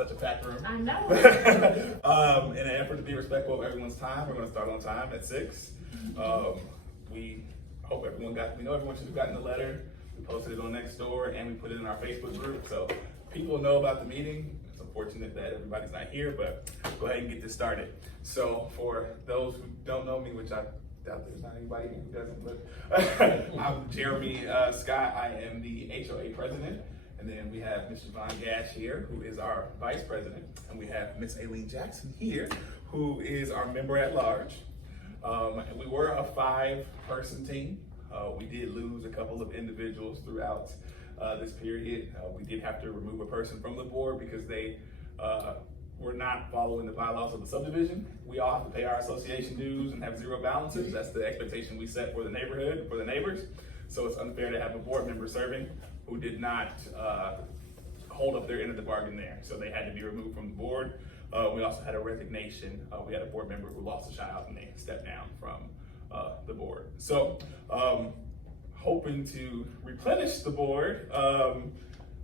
such a packed room. I know. In an effort to be respectful of everyone's time, we're going to start on time at 6. We hope everyone we know everyone should have gotten the letter. We posted it on Nextdoor and we put it in our Facebook group. So people know about the meeting. It's unfortunate that everybody's not here, but go ahead and get this started. So for those who don't know me, which I doubt there's not anybody who doesn't, but I'm Jeremy Scott. I am the HOA president. And then we have Mr. Von Gash here, who is our vice president. And we have Miss Aileen Jackson here, who is our member at large. And we were a 5-person team. We did lose a couple of individuals throughout this period. We did have to remove a person from the board because they were not following the bylaws of the subdivision. We all have to pay our association dues and have 0 balances. That's the expectation we set for the neighborhood, for the neighbors. So it's unfair to have a board member serving who did not hold up their end of the bargain there. So they had to be removed from the board. We also had a resignation. We had a board member who lost a child and they stepped down from the board. So hoping to replenish the board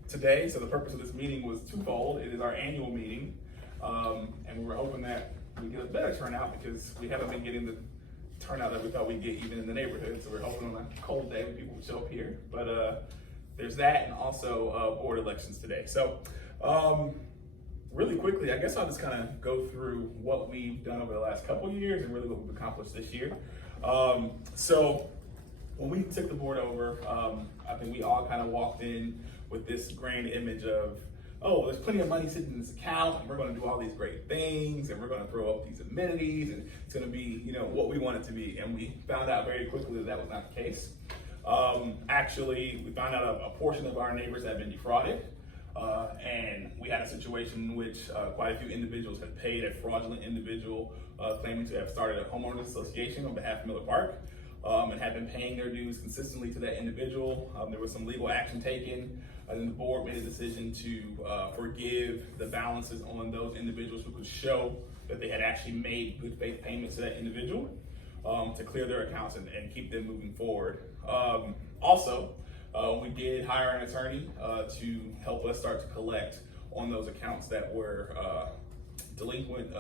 today. So the purpose of this meeting was twofold. It is our annual meeting. And we were hoping that we get a better turnout because we haven't been getting the turnout that we thought we'd get even in the neighborhood. So we're hoping on a cold day when people would show up here. But there's that, and also board elections today. So really quickly, I guess I'll just kind of go through what we've done over the last couple of years and really what we've accomplished this year. So when we took the board over, I think we all kind of walked in with this grand image of, oh, there's plenty of money sitting in this account, and we're going to do all these great things, and we're going to throw up these amenities, and it's going to be, what we want it to be. And we found out very quickly that that was not the case. Actually, we found out a portion of our neighbors had been defrauded, and we had a situation in which quite a few individuals had paid a fraudulent individual claiming to have started a homeowners association on behalf of Miller Park, and had been paying their dues consistently to that individual. There was some legal action taken, and then the board made a decision to forgive the balances on those individuals who could show that they had actually made good faith payments to that individual, to clear their accounts and keep them moving forward. Also, we did hire an attorney to help us start to collect on those accounts that were delinquent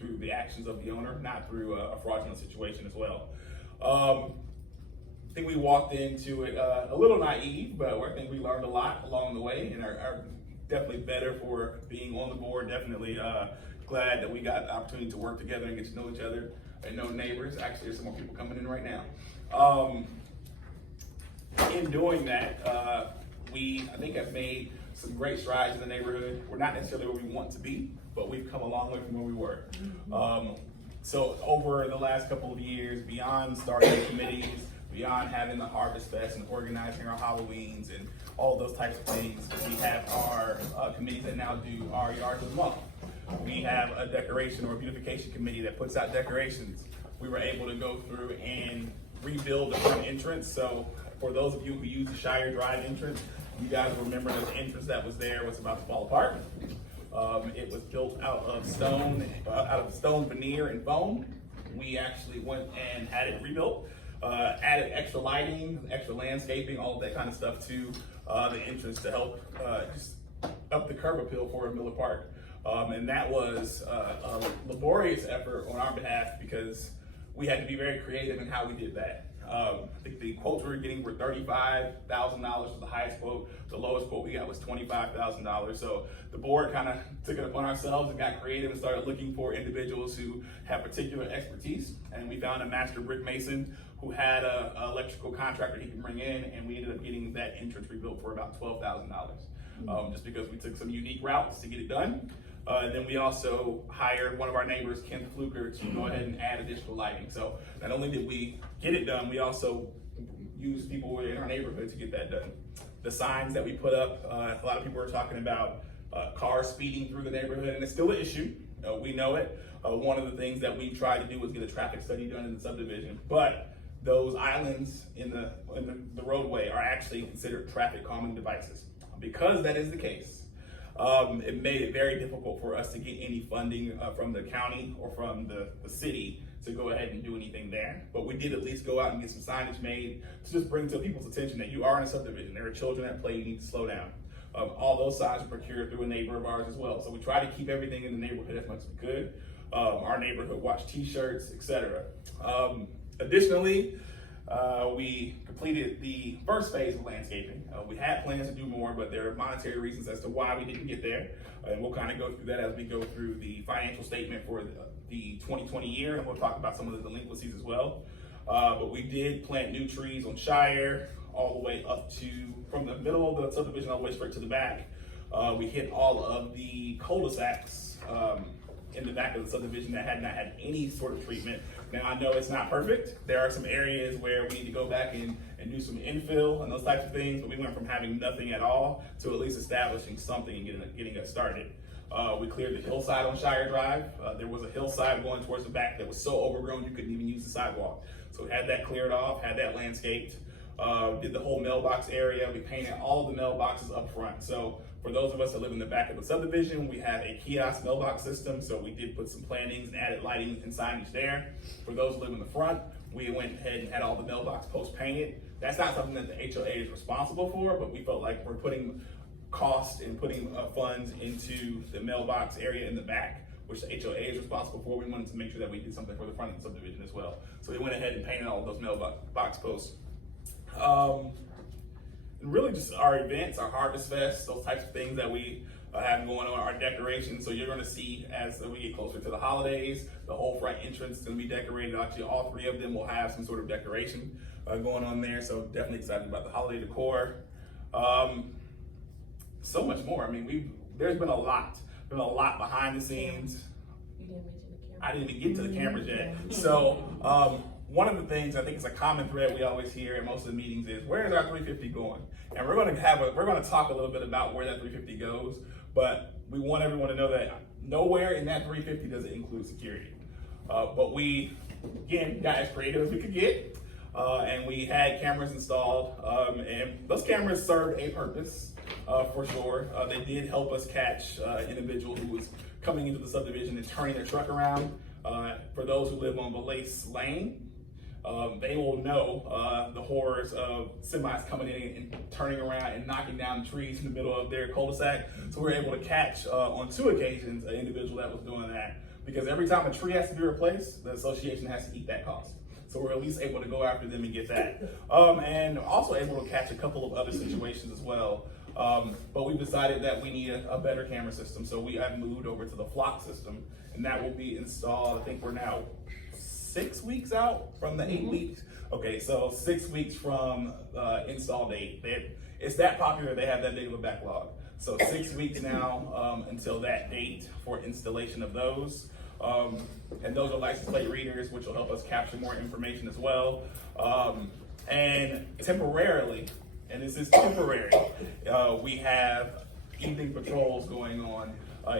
through the actions of the owner, not through a fraudulent situation as well. I think we walked into it a little naive, but I think we learned a lot along the way and are definitely better for being on the board. Definitely glad that we got the opportunity to work together and get to know each other and know neighbors. Actually, there's some more people coming in right now. In doing that, we, I think, have made some great strides in the neighborhood. We're not necessarily where we want to be, but we've come a long way from where we were. So over the last couple of years, beyond starting committees, beyond having the Harvest Fest and organizing our Halloweens and all of those types of things, we have our committees that now do our yards of the month. We have a decoration or a beautification committee that puts out decorations. We were able to go through and rebuild the front entrance. So for those of you who use the Shire Drive entrance, you guys remember that the entrance that was there was about to fall apart. It was built out of stone veneer and foam. We actually went and had it rebuilt, added extra lighting, extra landscaping, all of that kind of stuff to the entrance to help just up the curb appeal for Miller Park. And that was a laborious effort on our behalf because we had to be very creative in how we did that. I think the quotes we were getting were $35,000 was the highest quote. The lowest quote we got was $25,000. So the board kind of took it upon ourselves and got creative and started looking for individuals who have particular expertise. And we found a master brick mason who had an electrical contractor he could bring in, and we ended up getting that entrance rebuilt for about $12,000, just because we took some unique routes to get it done. Then we also hired one of our neighbors, Ken Fluker, to go ahead and add additional lighting. So not only did we get it done, we also used people in our neighborhood to get that done. The signs that we put up, a lot of people are talking about cars speeding through the neighborhood, and it's still an issue. We know it. One of the things that we tried to do was get a traffic study done in the subdivision, but those islands in the roadway are actually considered traffic calming devices. Because that is the case, it made it very difficult for us to get any funding from the county or from the city to go ahead and do anything there. But we did at least go out and get some signage made to just bring to people's attention that you are in a subdivision. There are children at play, you need to slow down. All those signs are procured through a neighbor of ours as well. So we try to keep everything in the neighborhood as much as we could. Our neighborhood watch t-shirts, etc. Additionally, we completed the first phase of landscaping. We had plans to do more, but there are monetary reasons as to why we didn't get there. And we'll kind of go through that as we go through the financial statement for the 2020 year, and we'll talk about some of the delinquencies as well. But we did plant new trees on Shire, all the way up to, from the middle of the subdivision all the way straight to the back. We hit all of the cul-de-sacs in the back of the subdivision that had not had any sort of treatment. Now, I know it's not perfect. There are some areas where we need to go back and do some infill and those types of things, but we went from having nothing at all to at least establishing something and getting us started. We cleared the hillside on Shire Drive. There was a hillside going towards the back that was so overgrown you couldn't even use the sidewalk. So we had that cleared off, had that landscaped, did the whole mailbox area. We painted all of the mailboxes up front. So for those of us that live in the back of the subdivision, we have a kiosk mailbox system. So we did put some plantings and added lighting and signage there. For those who live in the front, we went ahead and had all the mailbox posts painted. That's not something that the HOA is responsible for, but we felt like we're putting cost and putting funds into the mailbox area in the back, which the HOA is responsible for. We wanted to make sure that we did something for the front of the subdivision as well. So we went ahead and painted all of those mailbox posts. And really just our events, our Harvest Fest, those types of things that we have going on, our decorations. So you're gonna see as we get closer to the holidays, the whole front entrance is gonna be decorated. Actually, all three of them will have some sort of decoration going on there. So definitely excited about the holiday decor. So much more. I mean, there's been a lot behind the scenes. You didn't mention the camera. I didn't even get to the cameras yet. So one of the things I think is a common thread we always hear in most of the meetings is, where is our 350 going? And we're going to talk a little bit about where that 350 goes, but we want everyone to know that nowhere in that 350 does it include security. But we, again, got as creative as we could get, and we had cameras installed, and those cameras served a purpose. For sure. They did help us catch an individual who was coming into the subdivision and turning their truck around. For those who live on Valace Lane, they will know the horrors of semis coming in and turning around and knocking down trees in the middle of their cul-de-sac. So we were able to catch on 2 occasions an individual that was doing that, because every time a tree has to be replaced, the association has to eat that cost. So we're at least able to go after them and get that. And also able to catch a couple of other situations as well. But we've decided that we need a better camera system. So we have moved over to the Flock system, and that will be installed. I think we're now 6 weeks out from the 8 weeks. Okay, so 6 weeks from install date. It's that popular, they have that big of a backlog. So 6 weeks now until that date for installation of those. And those are license plate readers, which will help us capture more information as well. And temporarily, and this is temporary, we have evening patrols going on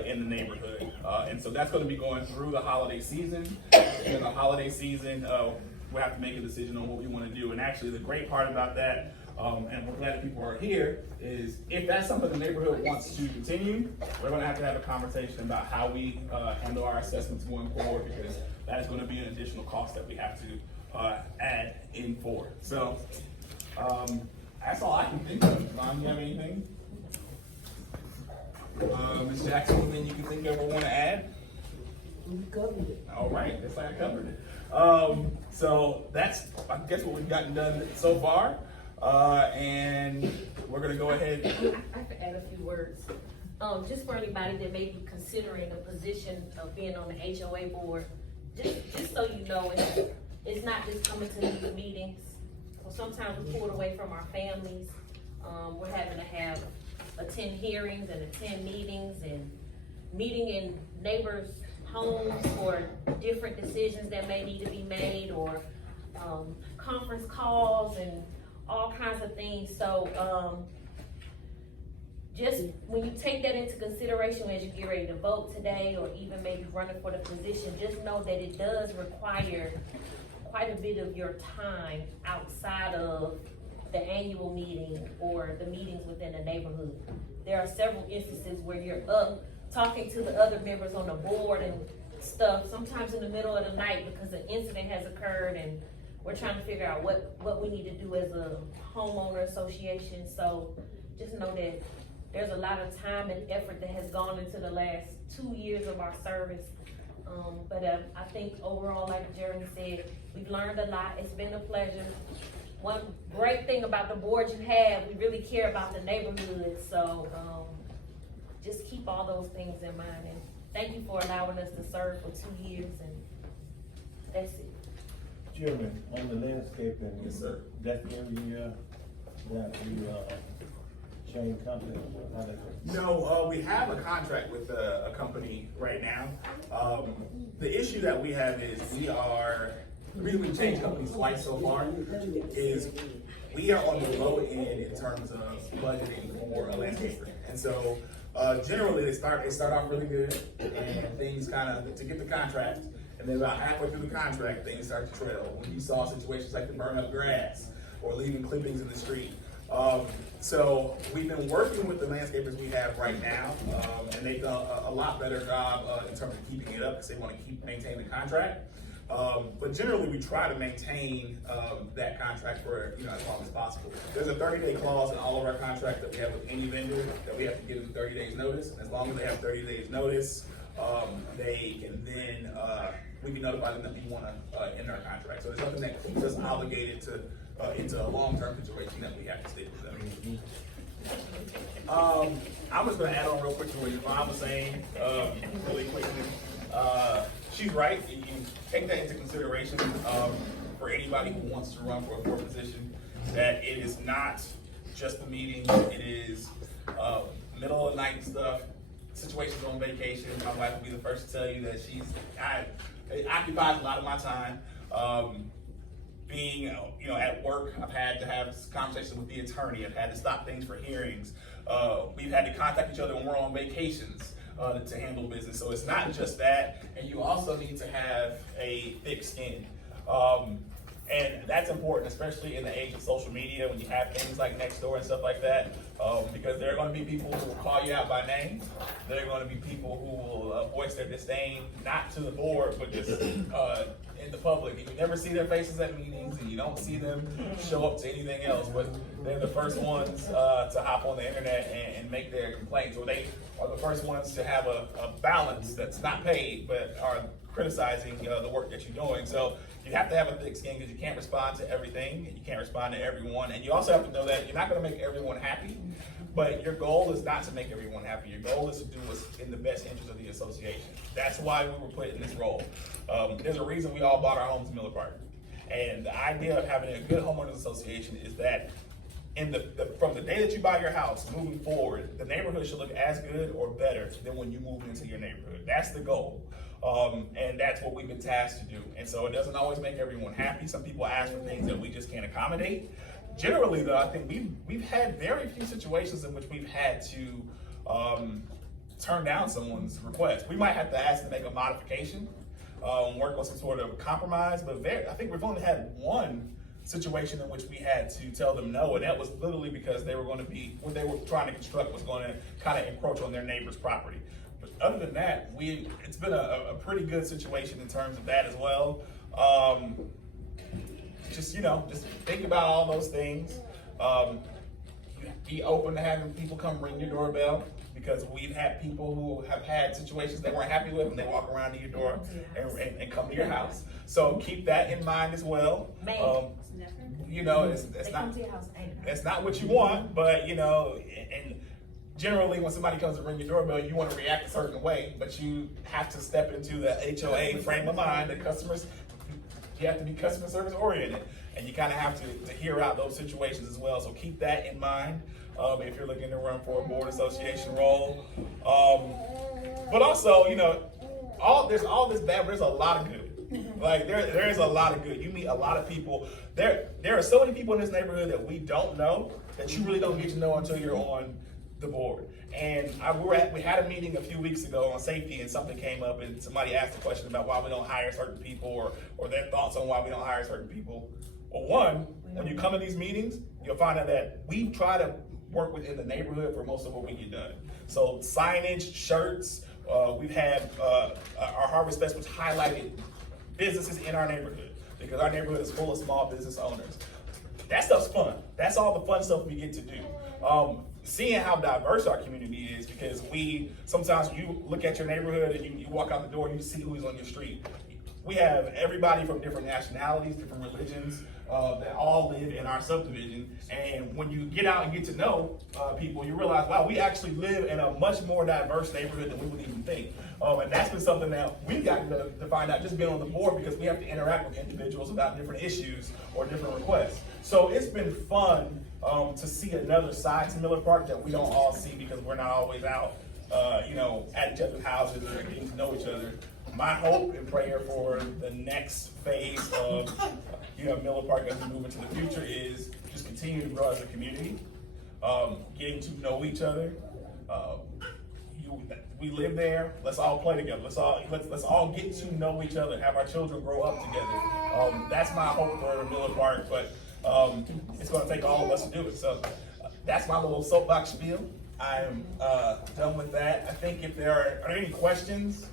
in the neighborhood. And so that's going to be going through the holiday season. In the holiday season, we'll have to make a decision on what we want to do. And actually, the great part about that, and we're glad that people are here, is if that's something the neighborhood wants to continue, we're going to have a conversation about how we handle our assessments going forward, because that is going to be an additional cost that we have to add in for. So that's all I can think of. Mom, you have anything? Ms. Jackson, anything you can think of or want to add? We covered it. All right, that's like I covered it. So that's, I guess, what we've gotten done so far. And we're gonna go ahead. I have to add a few words. Just for anybody that may be considering the position of being on the HOA board, just so you know, it's not just coming to these meetings. So sometimes we're pulled away from our families. We're having to attend hearings and attend meetings and meeting in neighbors' homes for different decisions that may need to be made, or conference calls and all kinds of things. So just when you take that into consideration as you get ready to vote today, or even maybe running for the position, just know that it does require quite a bit of your time outside of the annual meeting or the meetings within the neighborhood. There are several instances where you're up talking to the other members on the board and stuff, sometimes in the middle of the night, because an incident has occurred and we're trying to figure out what we need to do as a homeowner association. So just know that there's a lot of time and effort that has gone into the last 2 years of our service. But I think overall, like Jeremy said, we've learned a lot. It's been a pleasure. One great thing about the board you have, we really care about the neighborhood. So just keep all those things in mind. And thank you for allowing us to serve for 2 years. And that's it. Jeremy, on the landscaping. Yes, sir. That's every year that we, change company, how does it? No, we have a contract with a company right now. The issue that we have is the reason we've changed companies twice so far is we are on the low end in terms of budgeting for a landscaper. And so, generally they start off really good and things kind of, to get the contract, and then about halfway through the contract, things start to trail. When you saw situations like the burn up grass or leaving clippings in the street. So we've been working with the landscapers we have right now, and they've done a lot better job in terms of keeping it up because they want to maintain the contract. But generally, we try to maintain that contract for as long as possible. There's a 30-day clause in all of our contracts that we have with any vendor that we have to give them 30 days notice. And as long as they have 30 days notice, they can then we can notify them that we want to end our contract. So there's nothing that keeps us obligated to into a long-term situation that we have to stick with them. I'm just going to add on real quick to what Yvonne was saying, really quickly. She's right. You take that into consideration for anybody who wants to run for a board position, that it is not just the meetings, it is middle of the night stuff, situations on vacation. My wife will be the first to tell you that it occupies a lot of my time. Being at work, I've had to have conversations with the attorney. I've had to stop things for hearings. We've had to contact each other when we're on vacations to handle business. So it's not just that, and you also need to have a thick skin. And that's important, especially in the age of social media, when you have things like Nextdoor and stuff like that, because there are going to be people who will call you out by name. There are going to be people who will voice their disdain, not to the board, but just in the public. And you never see their faces at meetings, and you don't see them show up to anything else, but they're the first ones to hop on the internet and make their complaints, or they are the first ones to have a balance that's not paid, but are criticizing the work that you're doing. So you have to have a thick skin because you can't respond to everything, and you can't respond to everyone. And you also have to know that you're not going to make everyone happy, but your goal is not to make everyone happy. Your goal is to do what's in the best interest of the association. That's why we were put in this role. There's a reason we all bought our homes in Miller Park. And the idea of having a good homeowners association is that from the day that you buy your house moving forward, the neighborhood should look as good or better than when you move into your neighborhood. That's the goal. And that's what we've been tasked to do. And so it doesn't always make everyone happy. Some people ask for things that we just can't accommodate. Generally, though, I think we've had very few situations in which we've had to turn down someone's request. We might have to ask to make a modification, work on some sort of compromise, but I think we've only had one situation in which we had to tell them no, and that was literally because they were going to be, what they were trying to construct was going to kind of encroach on their neighbor's property. But other than that, it's been a pretty good situation in terms of that as well. Just think about all those things. Be open to having people come ring your doorbell, because we've had people who have had situations they weren't happy with, and they walk around to your door and come to your house. So keep that in mind as well. It's not what you want, but and generally when somebody comes to ring your doorbell, you want to react a certain way, but you have to step into the HOA frame of mind that you have to be customer service oriented, and you kind of have to hear out those situations as well. So keep that in mind if you're looking to run for a board association role. But also, there's all this bad, but there's a lot of good. Like there is a lot of good. You meet a lot of people. There are so many people in this neighborhood that we don't know, that you really don't get to know until you're on the board. And we had a meeting a few weeks ago on safety, and something came up, and somebody asked a question about why we don't hire certain people, or their thoughts on why we don't hire certain people. Well, one, when you come to these meetings, you'll find out that we try to work within the neighborhood for most of what we get done. So signage, shirts, we've had our Harvest Fest, which highlighted businesses in our neighborhood, because our neighborhood is full of small business owners. That stuff's fun. That's all the fun stuff we get to do. seeing how diverse our community is, because sometimes you look at your neighborhood and you walk out the door and you see who's on your street. We have everybody from different nationalities, different religions, that all live in our subdivision. And when you get out and get to know people, you realize, wow, we actually live in a much more diverse neighborhood than we would even think. And that's been something that we've gotten to find out just being on the board, because we have to interact with individuals about different issues or different requests. So it's been fun to see another side to Miller Park that we don't all see, because we're not always out, at each other's houses or getting to know each other. My hope and prayer for the next phase of Miller Park as we move into the future is just continue to grow as a community, getting to know each other. We live there. Let's all play together. Let's all get to know each other. Have our children grow up together. That's my hope for Miller Park. But it's going to take all of us to do it. So that's my little soapbox spiel. I am done with that. I think if there are any questions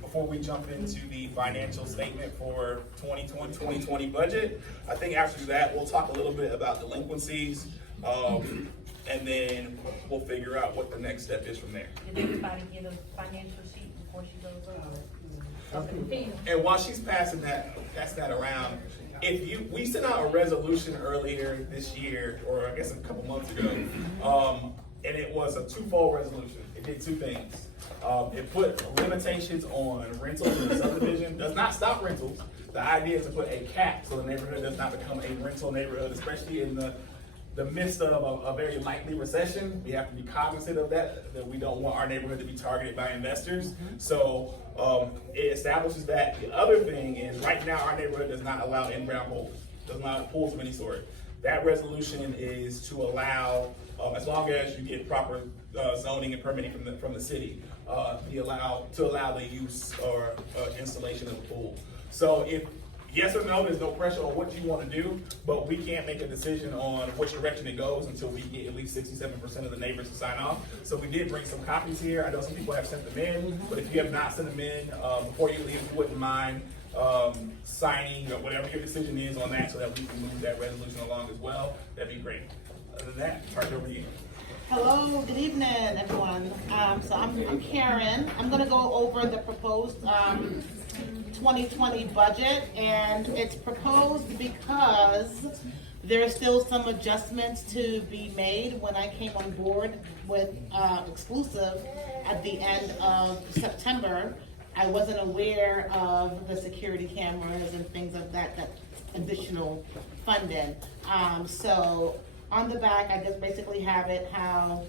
before we jump into the financial statement for 2020 budget, I think after that we'll talk a little bit about delinquencies, and then we'll figure out what the next step is from there. Did everybody get a financial sheet before she goes over? And while she's passing that around, we sent out a resolution earlier this year, or I guess a couple months ago, and it was a twofold resolution. It did two things. It put limitations on rentals in the subdivision. Does not stop rentals. The idea is to put a cap so the neighborhood does not become a rental neighborhood, especially in the midst of a very likely recession. We have to be cognizant of that we don't want our neighborhood to be targeted by investors. So it establishes that. The other thing is, right now our neighborhood does not allow in-ground pools, does not have pools of any sort. That resolution is to allow, as long as you get proper zoning and permitting from the city, to allow the use or installation of a pool. So if yes or no, there's no pressure on what you want to do, but we can't make a decision on which direction it goes until we get at least 67% of the neighbors to sign off. So we did bring some copies here. I know some people have sent them in, but if you have not sent them in, before you leave, if you wouldn't mind signing or whatever your decision is on that, so that we can move that resolution along as well, that'd be great. Other than that, turn it over to you. Hello, good evening, everyone. So I'm Karen. I'm gonna go over the proposed 2020 budget, and it's proposed because there are still some adjustments to be made. When I came on board with Exclusive at the end of September, I wasn't aware of the security cameras and things of that additional funding. So on the back, I just basically have it how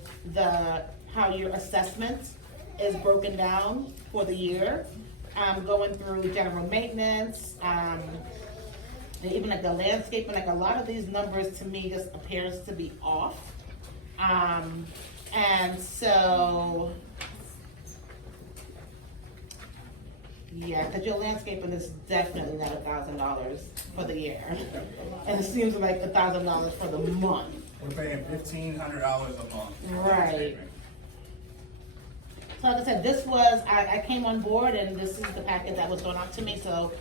your assessment is broken down for the year. Going through general maintenance, and even like the landscaping, like a lot of these numbers to me just appears to be off. And so, yeah, because your landscaping is definitely not $1,000 for the year. And it seems like $1,000 for the month. We're paying $1,500 a month. Right. So like I said, this was, I came on board and this is the packet that was going out to me. So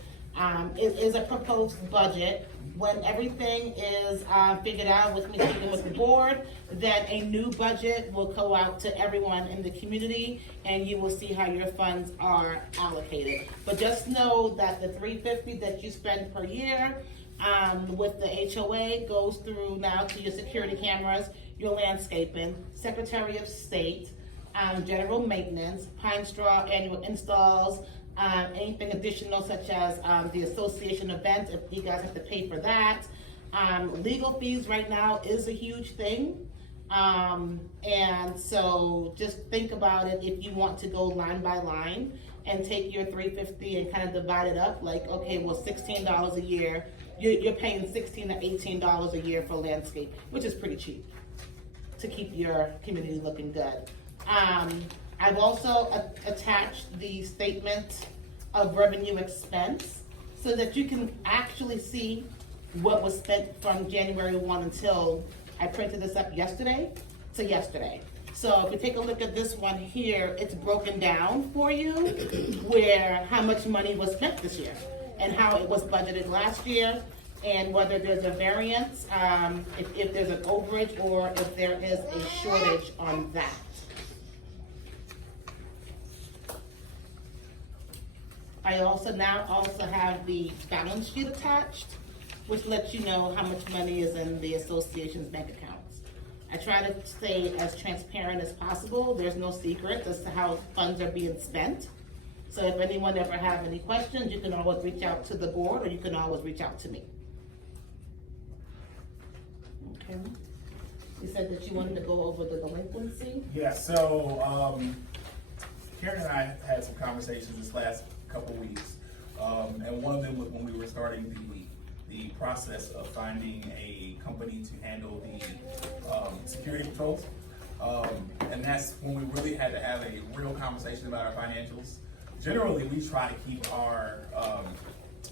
it is a proposed budget. When everything is figured out with me speaking with the board, then a new budget will go out to everyone in the community, and you will see how your funds are allocated. But just know that the $350 that you spend per year with the HOA goes through now to your security cameras, your landscaping, Secretary of State, general maintenance, pine straw annual installs, anything additional such as the association event, if you guys have to pay for that. Legal fees right now is a huge thing. And so just think about it if you want to go line by line and take your $350 and kind of divide it up, like, okay, well, $16 a year, you're paying $16 to $18 a year for landscape, which is pretty cheap to keep your community looking good. I've also attached the statement of revenue expense so that you can actually see what was spent from January 1 until I printed this up yesterday to yesterday. So if you take a look at this one here, it's broken down for you where how much money was spent this year and how it was budgeted last year and whether there's a variance, if there's an overage, or if there is a shortage on that. I also have the balance sheet attached, which lets you know how much money is in the association's bank accounts. I try to stay as transparent as possible. There's no secrets as to how funds are being spent. So if anyone ever have any questions, you can always reach out to the board, or you can always reach out to me. Okay. You said that you wanted to go over the delinquency? Yeah, so, Karen and I had some conversations this last couple weeks. And one of them was when we were starting the process of finding a company to handle the security patrols. And that's when we really had to have a real conversation about our financials. Generally, we try to keep our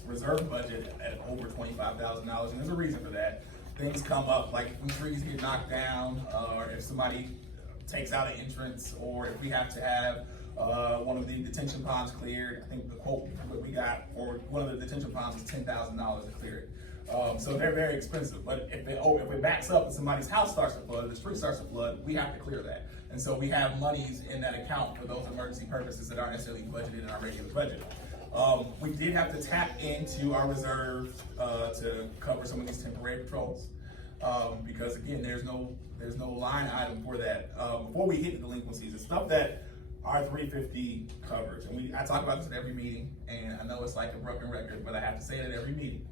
reserve budget at over $25,000, and there's a reason for that. Things come up, like when trees get knocked down, or if somebody takes out an entrance, or if we have to have one of the detention ponds cleared. I think the quote that we got for one of the detention ponds was $10,000 to clear it. So they're very expensive, but if it backs up and somebody's house starts to flood, the street starts to flood, we have to clear that. And so we have monies in that account for those emergency purposes that aren't necessarily budgeted in our regular budget. We did have to tap into our reserve to cover some of these temporary patrols. Because again, there's no line item for that. Before we hit the delinquencies, the stuff that our 350 covers, and I talk about this at every meeting, and I know it's like a broken record, but I have to say it at every meeting.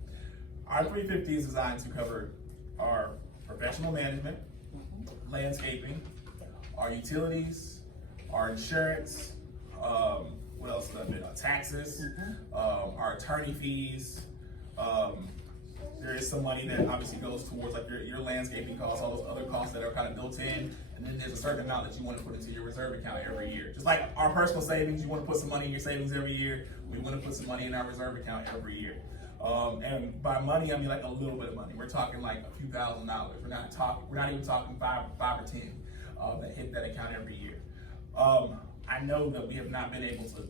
Our 350 is designed to cover our professional management, landscaping, our utilities, our insurance, what else? Taxes, our attorney fees. There is some money that obviously goes towards like your landscaping costs, all those other costs that are kind of built in, and then there's a certain amount that you want to put into your reserve account every year. Just like our personal savings, you want to put some money in your savings every year. We want to put some money in our reserve account every year. And by money, I mean like a little bit of money. We're talking like a few $1,000s. We're not even talking five or 10 that hit that account every year. I know that we have not been able to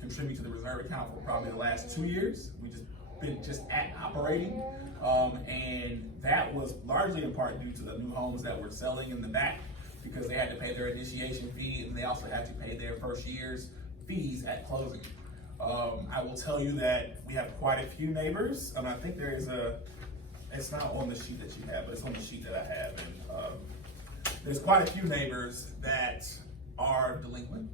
contribute to the reserve account for probably the last 2 years. We just been at operating, and that was largely in part due to the new homes that we're selling in the back, because they had to pay their initiation fee, and they also had to pay their first year's fees at closing. I will tell you that we have quite a few neighbors, and I think there is it's not on the sheet that you have, but it's on the sheet that I have, and there's quite a few neighbors that are delinquent.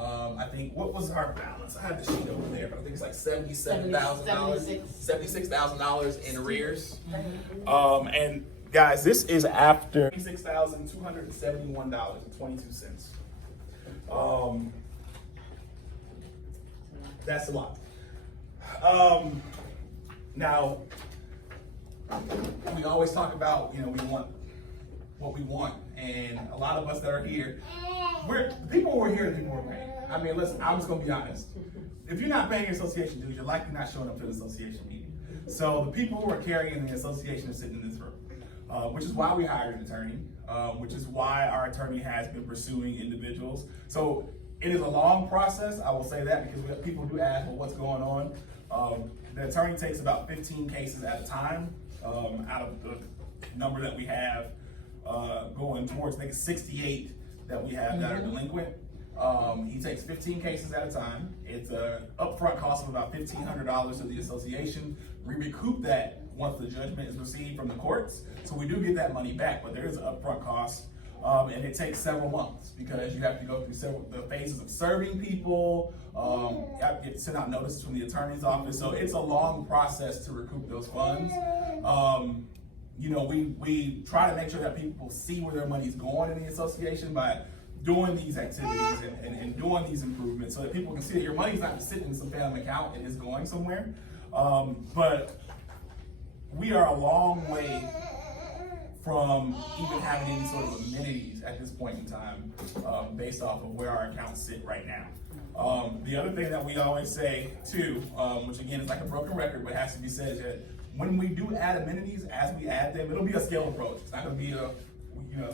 I think, what was our balance? I have the sheet over there, but I think it's like $77,000, $76,000 in arrears. And guys, this is after $26,271.22. That's a lot. Now, we always talk about, we want what we want, and a lot of us that are here, people who are here, people who are paying. I mean, listen, I'm just gonna be honest. If you're not paying your association dues, you're likely not showing up to the association meeting. So the people who are carrying the association are sitting in this room, which is why we hired an attorney, which is why our attorney has been pursuing individuals. So it is a long process, I will say that, because people do ask, well, what's going on? The attorney takes about 15 cases at a time, out of the number that we have going towards, I think it's 68 that we have that are delinquent. He takes 15 cases at a time. It's an upfront cost of about $1,500 to the association. We recoup that once the judgment is received from the courts. So we do get that money back, but there is an upfront cost. And it takes several months, because you have to go through the phases of serving people, you have to send out notices from the attorney's office. So it's a long process to recoup those funds. We try to make sure that people see where their money's going in the association by doing these activities and doing these improvements, so that people can see that your money's not just sitting in some family account, it is going somewhere. But we are a long way from even having any sort of amenities at this point in time, based off of where our accounts sit right now. The other thing that we always say too, which again is like a broken record, but has to be said, is that when we do add amenities, as we add them, it'll be a scale approach. It's not gonna be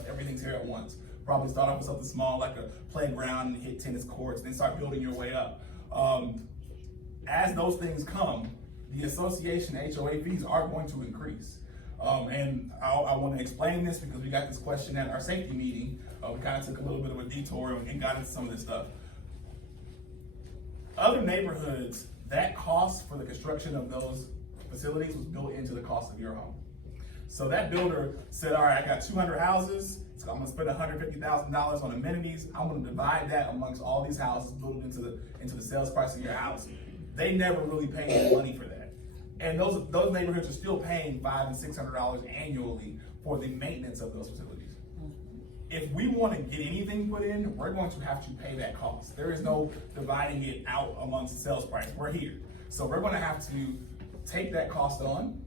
everything's here at once. Probably start off with something small like a playground and hit tennis courts, then start building your way up. As those things come, the association HOA fees are going to increase. And I want to explain this because we got this question at our safety meeting. We kind of took a little bit of a detour and got into some of this stuff. Other neighborhoods, that cost for the construction of those facilities was built into the cost of your home. So that builder said, all right, I got 200 houses, so I'm gonna spend $150,000 on amenities. I'm gonna divide that amongst all these houses, build it into the sales price of your house. They never really paid any money for that. And those neighborhoods are still paying $500 and $600 annually for the maintenance of those facilities. If we want to get anything put in, we're going to have to pay that cost. There is no dividing it out amongst the sales price. We're here. So we're going to have to take that cost on,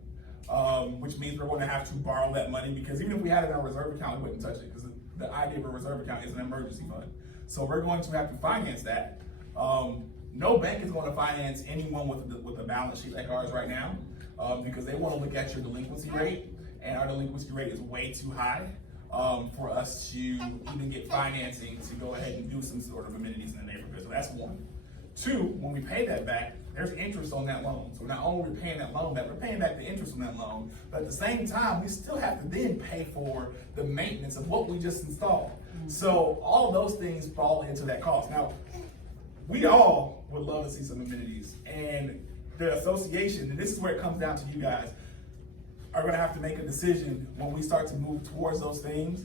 which means we're going to have to borrow that money, because even if we had it in our reserve account, we wouldn't touch it, because the idea of a reserve account is an emergency fund. So we're going to have to finance that. No bank is going to finance anyone with a balance sheet like ours right now, because they want to look at your delinquency rate, and our delinquency rate is way too high for us to even get financing to go ahead and do some sort of amenities in the neighborhood. So that's one. Two, when we pay that back, there's interest on that loan. So not only are we paying that loan back, we're paying back the interest on that loan, but at the same time, we still have to then pay for the maintenance of what we just installed. So all of those things fall into that cost. Now, we all would love to see some amenities, and the association, and this is where it comes down to you guys, are gonna have to make a decision when we start to move towards those things.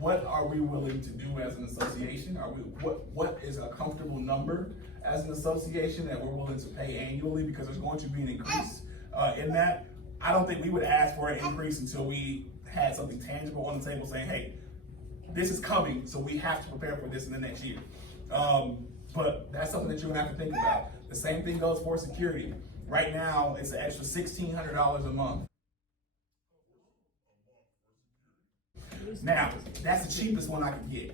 What are we willing to do as an association? What is a comfortable number as an association that we're willing to pay annually? Because there's going to be an increase in that. I don't think we would ask for an increase until we had something tangible on the table saying, hey, this is coming, so we have to prepare for this in the next year. But that's something that you're gonna have to think about. The same thing goes for security. Right now, it's an extra $1,600 a month. Now, that's the cheapest one I could get,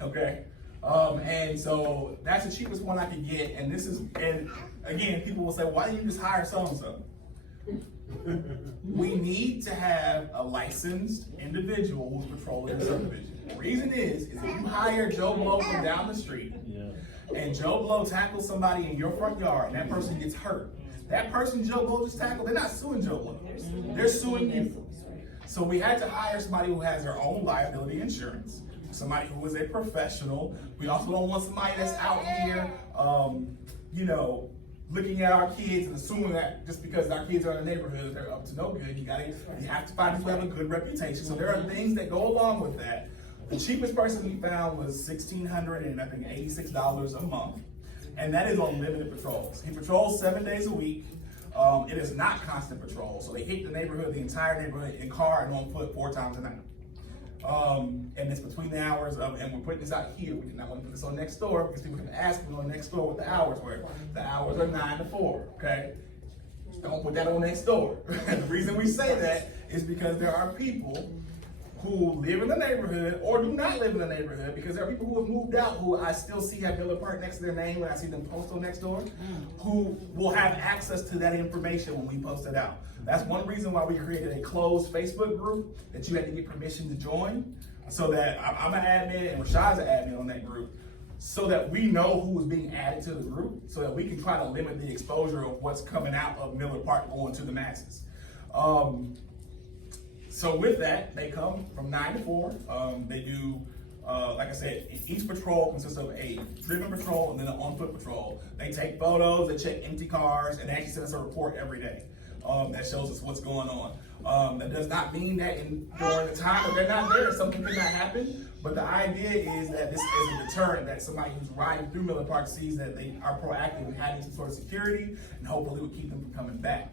okay? And so that's the cheapest one I could get, and again, people will say, why didn't you just hire so-and-so? We need to have a licensed individual who's patrolling the subdivision. The reason is if you hire Joe Blow from down the street, and Joe Blow tackles somebody in your front yard, and that person gets hurt, that person Joe Blow just tackled, they're not suing Joe Blow, they're suing you. So we had to hire somebody who has their own liability insurance, somebody who is a professional. We also don't want somebody that's out here, looking at our kids and assuming that just because our kids are in the neighborhood, they're up to no good. You have to find people who have a good reputation. So there are things that go along with that. The cheapest person we found was $1,686 a month, and that is on limited patrols. He patrols 7 days a week. It is not constant patrol, so they hit the neighborhood, the entire neighborhood, in car and on foot 4 times a night. And it's between the hours of, and we're putting this out here, we do not want to put this on next door because people can ask me on next door what the hours were. The hours are 9 to 4, okay? Don't put that on next door. The reason we say that is because there are people who live in the neighborhood or do not live in the neighborhood, because there are people who have moved out who I still see have Miller Park next to their name when I see them post on next door, who will have access to that information when we post it out. That's one reason why we created a closed Facebook group that you had to get permission to join, so that I'm an admin and Rashad's an admin on that group, so that we know who is being added to the group, so that we can try to limit the exposure of what's coming out of Miller Park going to the masses. So with that, they come from 9 to 4. They do, like I said, each patrol consists of a driven patrol and then an on-foot patrol. They take photos, they check empty cars, and they actually send us a report every day that shows us what's going on. That does not mean that during the time that they're not there, something could not happen. But the idea is that this is a deterrent, that somebody who's riding through Miller Park sees that they are proactive in having some sort of security, and hopefully will keep them from coming back.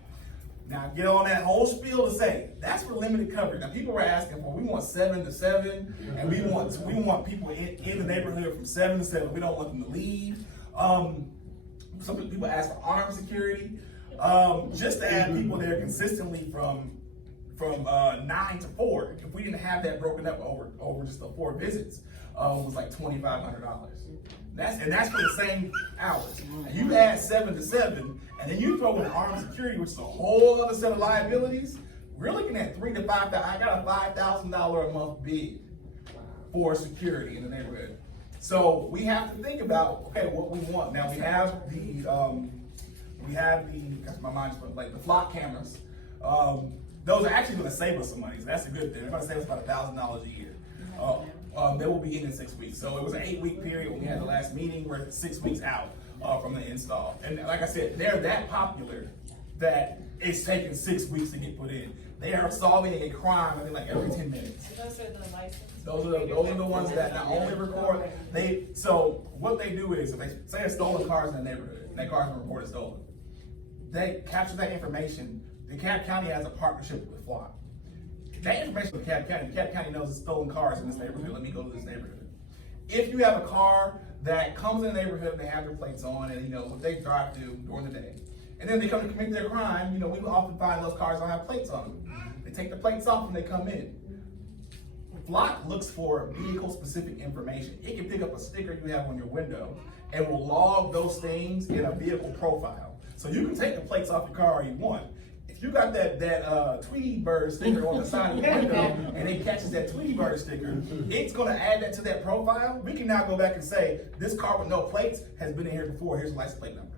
Now, get on that whole spiel to say, that's for limited coverage. Now, people were asking for, we want 7 to 7, and we want people in the neighborhood from 7 to 7. We don't want them to leave. Some people ask for armed security, just to have people there consistently from 9 to 4. If we didn't have that broken up over just the 4 visits, it was like $2,500. That's for the same hours. And you add 7 to 7, and then you throw in armed security, which is a whole other set of liabilities. We're looking at $3,000 to $5,000. I got a $5,000 a month bid for security in the neighborhood. So we have to think about, okay, what we want. Now we have we have because my mind's like the flock cameras. Those are actually gonna save us some money, so that's a good thing. They're gonna save us about $1,000 a year. They will be in 6 weeks. So it was an 8-week period when we had the last meeting. We're 6 weeks out from the install. And like I said, they're that popular that it's taking 6 weeks to get put in. They are solving a crime, I think, like every 10 minutes. Those are the license. Those are the ones that not only record, so what they do is, if they say there's stolen cars in the neighborhood, and that car's been reported stolen, they capture that information. The DeKalb County has a partnership with Flock. That information with DeKalb County knows it's stolen cars in this neighborhood. Let me go to this neighborhood. If you have a car that comes in the neighborhood, they have their plates on, and what they drive through during the day, and then they come to commit their crime, we often find those cars don't have plates on them. They take the plates off when they come in. Flock looks for vehicle-specific information. It can pick up a sticker you have on your window and will log those things in a vehicle profile. So you can take the plates off your car all you want. If you got that Tweety Bird sticker on the side of your window and it catches that Tweety Bird sticker, it's gonna add that to that profile. We can now go back and say, this car with no plates has been in here before, here's the license plate number.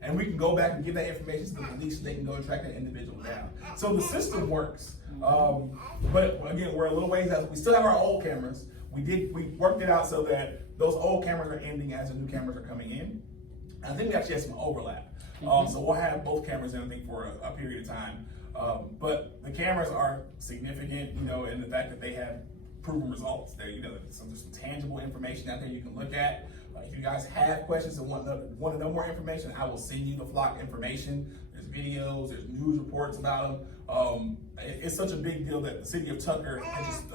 And we can go back and give that information to the police so they can go and track that individual down. So the system works. But again, we're a little ways out. We still have our old cameras. We worked it out so that those old cameras are ending as the new cameras are coming in. I think we actually have some overlap. So we'll have both cameras in, I think, for a period of time. But the cameras are significant, in the fact that they have proven results. There's some tangible information out there you can look at. If you guys have questions and want to know more information, I will send you the Flock information. There's videos, there's news reports about them. It's such a big deal that the city of Tucker has just,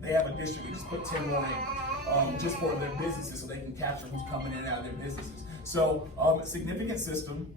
they have a district, we just put 10 more in, just for their businesses so they can capture who's coming in and out of their businesses. So, a significant system.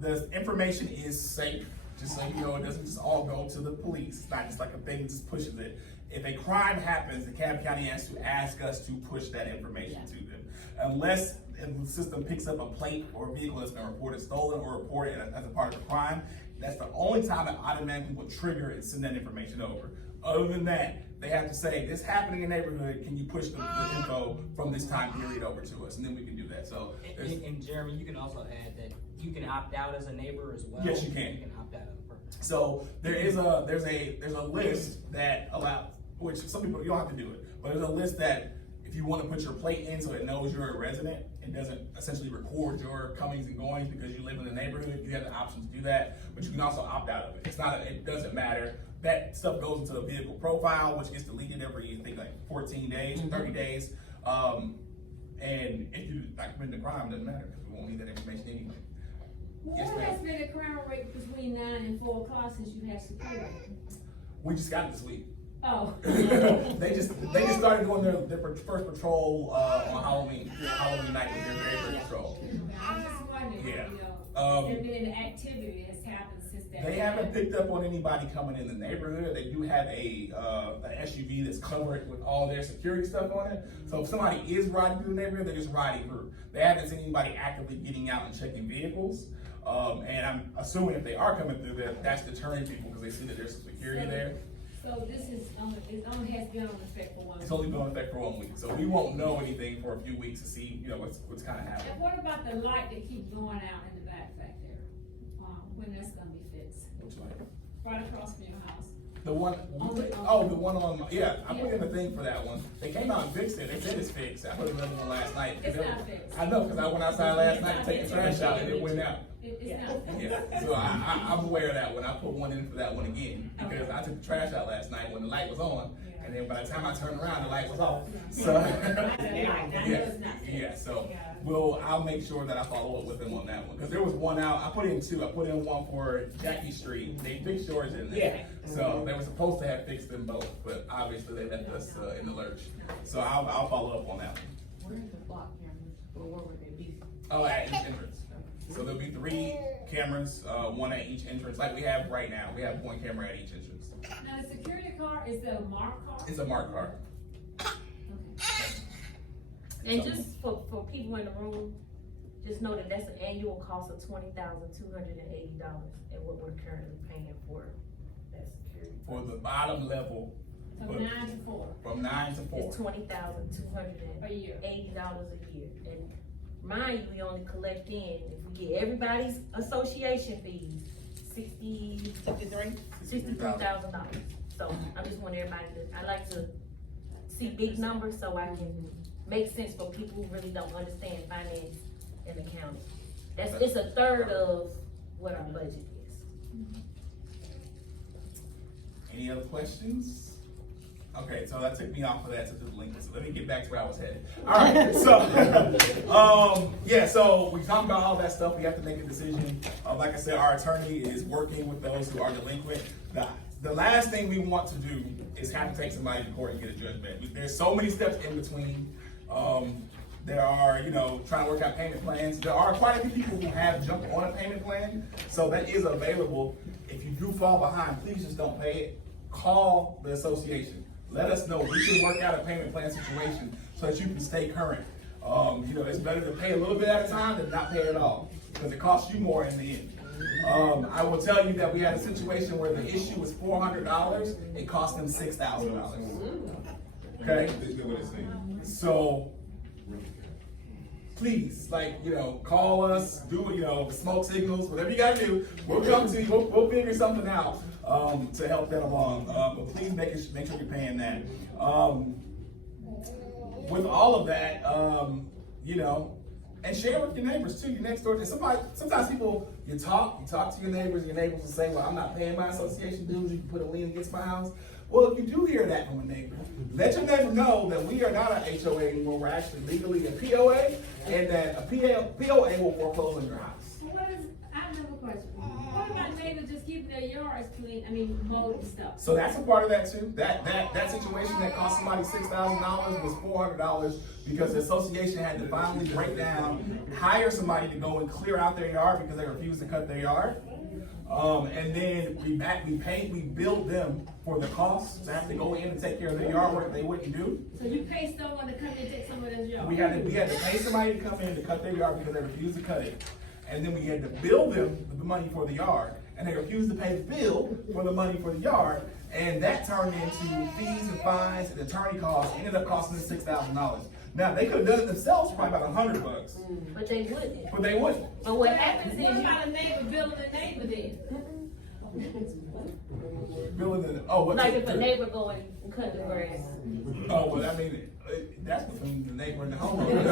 The information is safe, just so you know, it doesn't just all go to the police. It's not just like a thing that just pushes it. If a crime happens, DeKalb County has to ask us to push that information to them. Unless the system picks up a plate or a vehicle that's been reported stolen or reported as a part of a crime, that's the only time it automatically will trigger and send that information over. Other than that, they have to say, this happening in the neighborhood, can you push the info from this time period over to us? And then we can do that. So, and Jeremy, you can also add that you can opt out as a neighbor as well. Yes, you can. You can opt out of the program. So there's a list that allows, which some people, you don't have to do it, but there's a list that if you want to put your plate in so it knows you're a resident, it doesn't essentially record your comings and goings because you live in the neighborhood, you have the option to do that, but you can also opt out of it. It doesn't matter. That stuff goes into the vehicle profile, which gets deleted every, I think, like 14 days, 30 days. And if you commit the crime, it doesn't matter because we won't need that information anyway. Yes, What ma'am. has been the crime rate between 9 and 4 o'clock since you have security? We just got it this week. Oh. they just started doing their first patrol on Halloween night with their very first patrol. I'm just wondering, Yeah. has there been any activity that's happened since that? They haven't picked up on anybody coming in the neighborhood. They do have an SUV that's covered with all their security stuff on it. So if somebody is riding through the neighborhood, they're just riding through. They haven't seen anybody actively getting out and checking vehicles. And I'm assuming if they are coming through there, that's deterring people because they see that there's some security there. So this is, it only has been on effect for 1 week. It's only been in effect for 1 week. So we won't know anything for a few weeks to see, what's kind of happening. And what about the light that keeps going out in the back there? When that's gonna be fixed? Which way? Right across from your house. The one, the one on, yeah, I put in the thing for that one. They came out and fixed it. They said it's fixed. I put another one last night. It's not fixed. I know, because I went outside last night to take the trash out and it went out. It's not fixed. Yeah, so I'm aware of that one. I put one in for that one again because I took the trash out last night when the light was on. And then by the time I turned around, the light was off. So, yeah, so I'll make sure that I follow up with them on that one. Because there was one out, I put in two. I put in one for Jackie Street. They fixed yours in there. Yeah. So they were supposed to have fixed them both, but obviously they left us in the lurch. So I'll follow up on that one. Where are the block cameras, or where would they be? Oh, at each entrance. So there'll be 3 cameras, one at each entrance, like we have right now. We have 1 camera at each entrance. Now, the security car, is that a marked car? It's a marked car. Okay. And just for people in the room, just know that that's an annual cost of $20,280, and what we're currently paying for that security. For the bottom level, From 9 to 4 from 9 to 4. It's $20,280 a year. a year, and mind you, we only collect in, if we get everybody's association fees, $63,000. So I just want everybody to, I like to see big numbers so I can make sense for people who really don't understand finance and accounting. It's a third of what our budget is. Any other questions? Okay, so that took me off of that to the link. So let me get back to where I was headed. All right, so, yeah, so we talked about all that stuff. We have to make a decision. Like I said, our attorney is working with those who are delinquent. The last thing we want to do is have to take somebody to court and get a judgment. There's so many steps in between. There are, trying to work out payment plans. There are quite a few people who have jumped on a payment plan, so that is available. If you do fall behind, please just don't pay it. Call the association. Let us know. We can work out a payment plan situation so that you can stay current. It's better to pay a little bit at a time than not pay at all, because it costs you more in the end. I will tell you that we had a situation where the issue was $400. It cost them $6,000. Okay? So, please, call us, do, smoke signals, whatever you gotta do. We'll come to you, we'll figure something out, to help them along. But please make sure you're paying that. With all of that, and share with your neighbors too, your next door. Sometimes people, you talk to your neighbors will say, well, I'm not paying my association dues, you can put a lien against my house. Well, if you do hear that from a neighbor, let your neighbor know that we are not an HOA anymore, we're actually legally a POA, and that a POA will foreclose on your house. I have another question. What about neighbors just keeping their yards clean, mowed and stuff? So that's a part of that too. That situation that cost somebody $6,000 was $400 because the association had to finally break down, hire somebody to go and clear out their yard because they refused to cut their yard. And then we billed them for the costs to have to go in and take care of their yard work they wouldn't do. So you pay someone to come and take some of those yards? We had to pay somebody to come in to cut their yard because they refused to cut it. And then we had to bill them the money for the yard, and they refused to pay the bill for the money for the yard, and that turned into fees and fines and attorney costs, ended up costing them $6,000. Now, they could have done it themselves for probably about $100. But they wouldn't. But they wouldn't. But what happens What is about a neighbor billing a neighbor then? Billing the, what? like if a neighbor go and cut the grass. Oh, well, that's between the neighbor and the homeowner.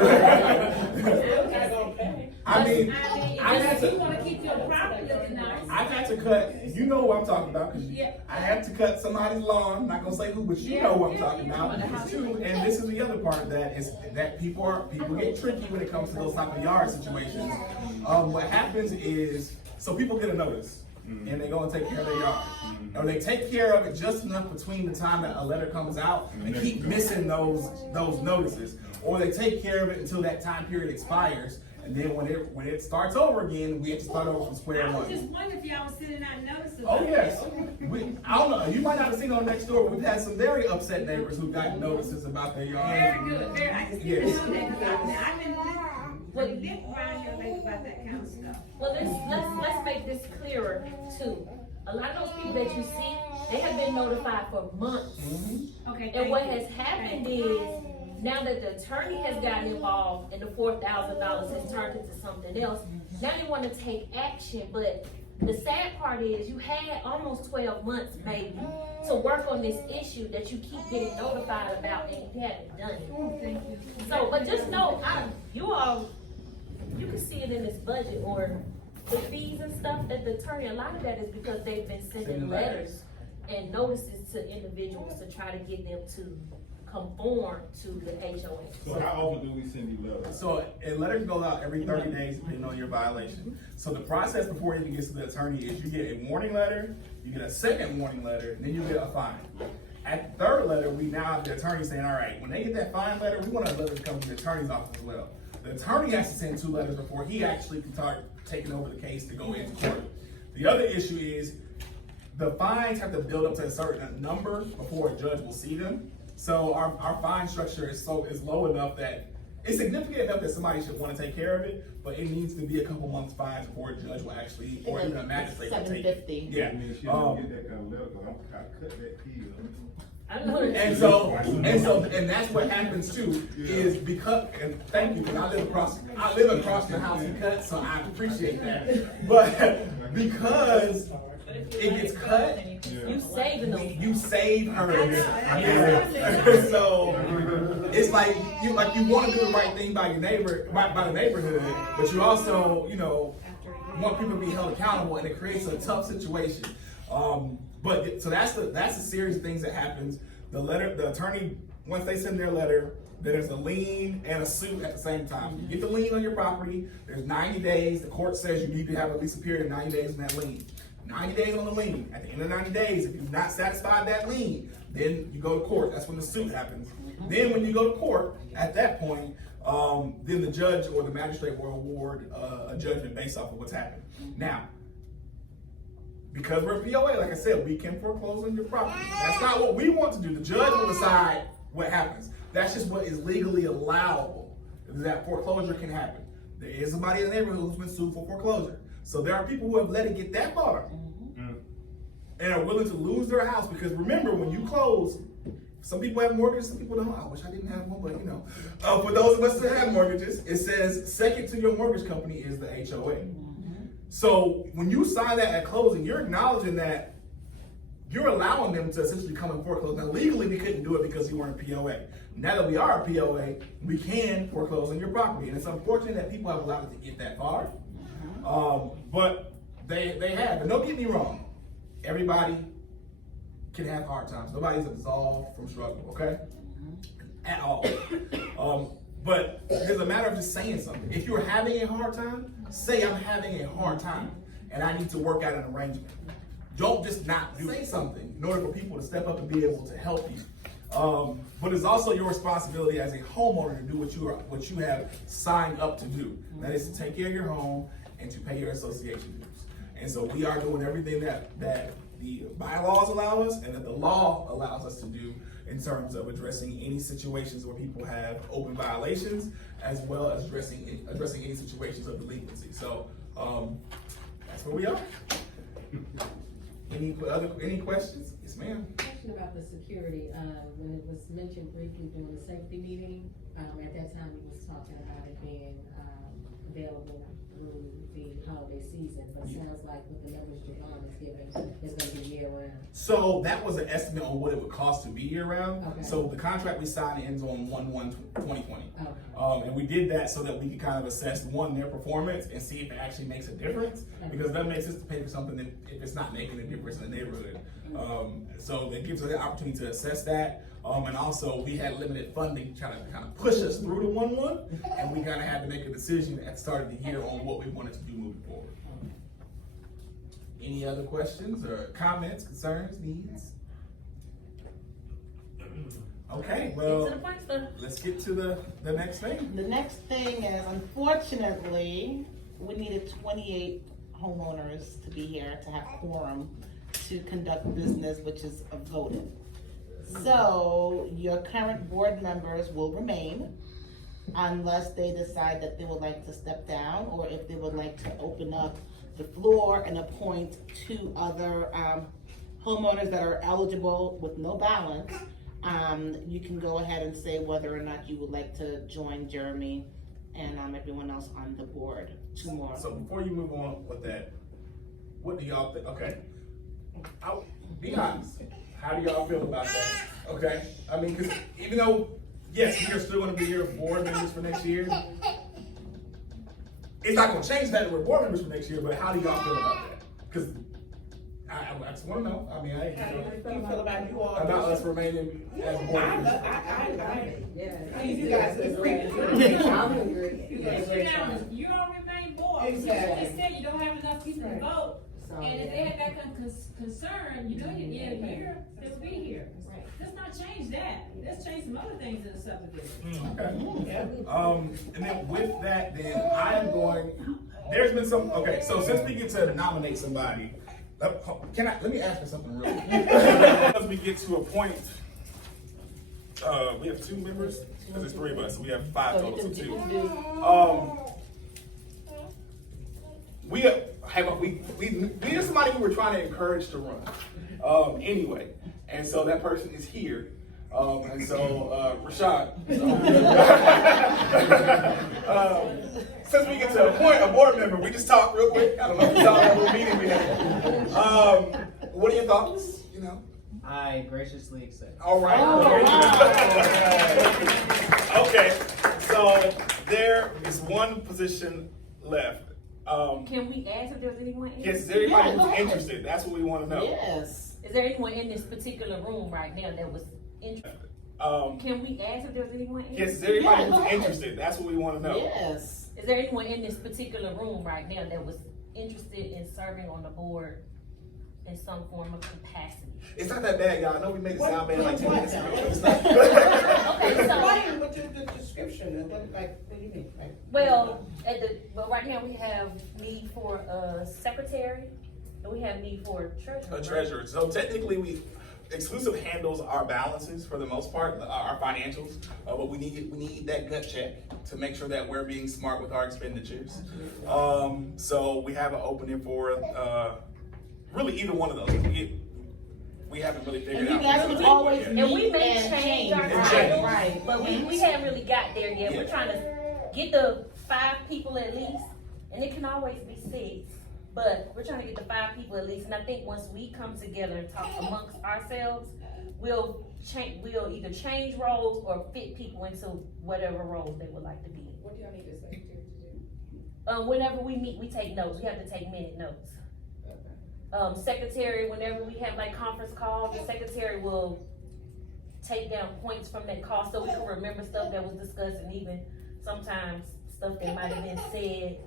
If you wanna keep your property looking nice. I've had to cut, you know what I'm talking about, because Yeah. I had to cut somebody's lawn, I'm not gonna say who, but you know what I'm talking about. And this is the other part of that, is that people get tricky when it comes to those type of yard situations. What happens is, so people get a notice, and they go and take care of their yard. Or they take care of it just enough between the time that a letter comes out and keep missing those notices. Or they take care of it until that time period expires, and then when it starts over again, we have to start over from square I was one. just wondering if y'all was sending out notices. Oh yes, I don't know, you might not have seen on next door, but we've had some very upset neighbors who got notices about their yard. Very good, I can see Yes. that I've been living around your lady about that kind of stuff. Well, let's make this clearer too. A lot of those people that you see, they have been notified for months. Okay. And what has happened is, now that the attorney has gotten involved and the $4,000 has turned into something else, now they want to take action. But the sad part is, you had almost 12 months maybe to work on this issue that you keep getting notified about, and you haven't done it. Thank you. So, but just know, you can see it in this budget, or the fees and stuff that the attorney, a lot of that is because they've been sending letters and notices to individuals to try to get them to conform to the HOA. So how often do we send you letters? So a letter goes out every 30 days depending on your violation. So the process before it even gets to the attorney is you get a warning letter, you get a second warning letter, then you get a fine. At the third letter, we now have the attorney saying, all right, when they get that fine letter, we want a letter to come to the attorney's office as well. The attorney has to send 2 letters before he actually can start taking over the case to go into court. The other issue is the fines have to build up to a certain number before a judge will see them. So our fine structure is low enough that it's significant enough that somebody should want to take care of it, but it needs to be a couple months fines before a judge will actually, or even a magistrate will take it. $750. Yeah. I mean, she don't get that kind of letter, 'cause I cut that key. I know. And that's what happens too, is because, and thank you, because I live across the house and cut, so I appreciate that. But because it gets cut, You saving them. you save her. Yeah. So it's like you want to do the right thing by your neighbor, by the neighborhood, but you also, want people to be held accountable, and it creates a tough situation. But so that's the series of things that happens. The attorney, once they send their letter, then there's a lien and a suit at the same time. You get the lien on your property, there's 90 days. The court says you need to have at least a period of 90 days on that lien. 90 days on the lien. At the end of 90 days, if you've not satisfied that lien, then you go to court. That's when the suit happens. Then when you go to court, at that point, then the judge or the magistrate will award a judgment based off of what's happened. Now, because we're a POA, like I said, we can foreclose on your property. That's not what we want to do. The judge will decide what happens. That's just what is legally allowable. That foreclosure can happen. There is somebody in the neighborhood who's been sued for foreclosure. So there are people who have let it get that far and are willing to lose their house, because remember, when you close, some people have mortgages, some people don't. I wish I didn't have one, but for those of us that have mortgages, it says second to your mortgage company is the HOA. So when you sign that at closing, you're acknowledging that you're allowing them to essentially come and foreclose. Now legally we couldn't do it because you weren't a POA. Now that we are a POA, we can foreclose on your property. And it's unfortunate that people have allowed it to get that far. But they have. And don't get me wrong, everybody can have hard times. Nobody's absolved from struggle, okay? At all. But it's a matter of just saying something. If you're having a hard time, say I'm having a hard time and I need to work out an arrangement. Don't just not do it. Say something in order for people to step up and be able to help you. But it's also your responsibility as a homeowner to do what you have signed up to do. That is to take care of your home and to pay your association dues. And so we are doing everything that the bylaws allow us and that the law allows us to do in terms of addressing any situations where people have open violations, as well as addressing any situations of delinquency. So that's where we are. Any questions? Yes, ma'am. Question about the security, when it was mentioned briefly during the safety meeting, at that time you was talking about it being available through the holiday season, but it sounds like with the numbers Javon is giving, it's gonna be year round. So that was an estimate on what it would cost to be year round. Okay. So the contract we signed ends on 1/1/2020. Okay. And we did that so that we could kind of assess their performance and see if it actually makes a difference. Because it doesn't make sense to pay for something that if it's not making a difference in the neighborhood. So that gives us the opportunity to assess that. And also we had limited funding trying to kind of push us through the 1/1, and we kind of had to make a decision at the start of the year on what we wanted to do moving forward. Any other questions or comments, concerns, needs? Okay, well, Get to the point, sir. let's get to the next thing. The next thing is, unfortunately, we needed 28 homeowners to be here to have quorum to conduct business, which is voted. So your current board members will remain unless they decide that they would like to step down, or if they would like to open up the floor and appoint 2 other homeowners that are eligible with no balance. You can go ahead and say whether or not you would like to join Jeremy and everyone else on the board. 2 more. So before you move on with that, what do y'all think? Okay, be honest. How do y'all feel about that? Okay, I mean, because even though, yes, we are still going to be your board members for next year, it's not going to change that we're board members for next year, but how do y'all feel about that? Because I just want to know. I mean, How do you feel about you all? about us remaining as board members. You guys agree. Let's be honest, you don't remain board, because you Exactly. just said you don't have enough people to vote. And if they had that concern, you know, you're here, they'll be here. Let's not change that, let's change some other things in the subdivision. Okay. And then with that, then I am going, there's been some, okay, so since we get to nominate somebody, let me ask you something real quick. As we get to a point, we have 2 members, because there's 3 of us, so we have 5 total, so 2. We need somebody who we're trying to encourage to run, anyway. And so that person is here. And so, Rashad, since we get to appoint a board member, we just talked real quick. I don't know if you saw that little meeting we had. What are your thoughts? You know? I graciously accept. All right. Okay, so there is one position left. Can we ask if there's anyone in? Yes, is there anybody Yeah, go who's ahead. interested? That's what we want to know. Yes. Is there anyone in this particular room right now that was interested? Can we ask if there's anyone in? Yes, is there anybody Yeah, go who's ahead. interested? That's what we want to know. Yes. Is there anyone in this particular room right now that was interested in serving on the board in some form of capacity? It's not that bad, y'all. I know we made it sound bad like 10 minutes ago. It's not. Okay, so, Explain what the description is, what do you mean? Like, well, right now we have need for a secretary, and we have need for a treasurer. A treasurer. So technically, exclusive handles our balances for the most part, our financials. But we need that gut check to make sure that we're being smart with our expenditures. So we have an opening for really either one of those. We haven't really figured And you out. guys who's would gonna always do what yet. And we meet may and change our And titles, change. Right. but we haven't really got there yet. Yeah. We're trying to get the 5 people at least, and it can always be 6, but we're trying to get the 5 people at least. And I think once we come together and talk amongst ourselves, we'll either change roles or fit people into whatever roles they would like to be in. what do y'all need the secretary to do? Whenever we meet, we take notes. We have to take minute notes. Secretary, whenever we have like conference calls, the secretary will take down points from that call so we can remember stuff that was discussed, and even sometimes stuff that might have been said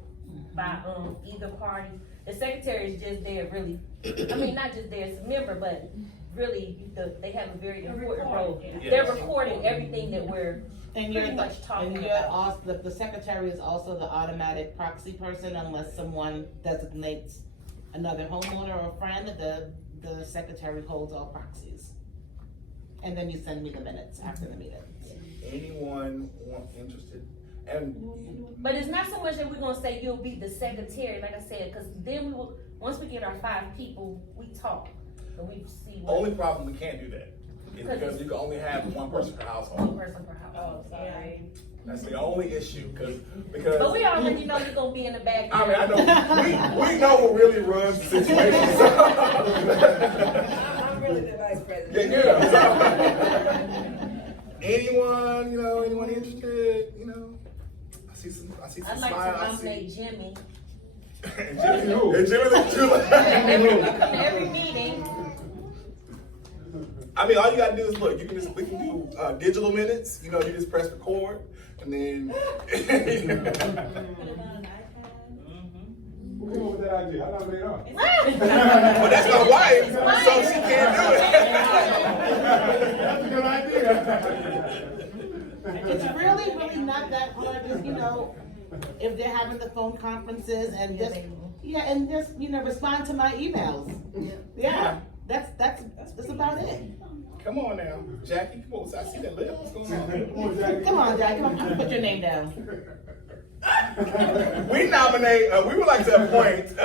by either party. The secretary is just there really, I mean, not just there as a member, but really they have a very important role. Yeah. They're recording everything that we're And you're pretty much talking and you're about. also, the secretary is also the automatic proxy person unless someone designates another homeowner or friend, the secretary holds all proxies. And then you send me the minutes after the meeting. Anyone interested? And But it's not so much that we're gonna say you'll be the secretary, like I said, because then we will, once we get our 5 people, we talk, and we see what. only problem, we can't do that. Is because you can only have one person per household. One person per house. Oh, sorry. That's the only issue, because. But we already know you're gonna be in the back. I mean, I know, we know who really runs the situation. I'm really the vice president. Yeah. Anyone interested, I see some I'd like to smiles. nominate Jimmy. And Jimmy the Jeweler. Every meeting. I mean, all you gotta do is look. We can do digital minutes. You just press record, and then. Who came up with that idea? I nominate her. Well, that's my wife, so she can't do it. That's a good idea. It's really not that hard, just, if they're having the phone conferences and just, and just, respond to my emails. Yeah, that's about it. Come on now, Jackie. Come on, I see that lip. What's going on? Come on, Jack, come on, put your name down. We nominate. We would like to appoint.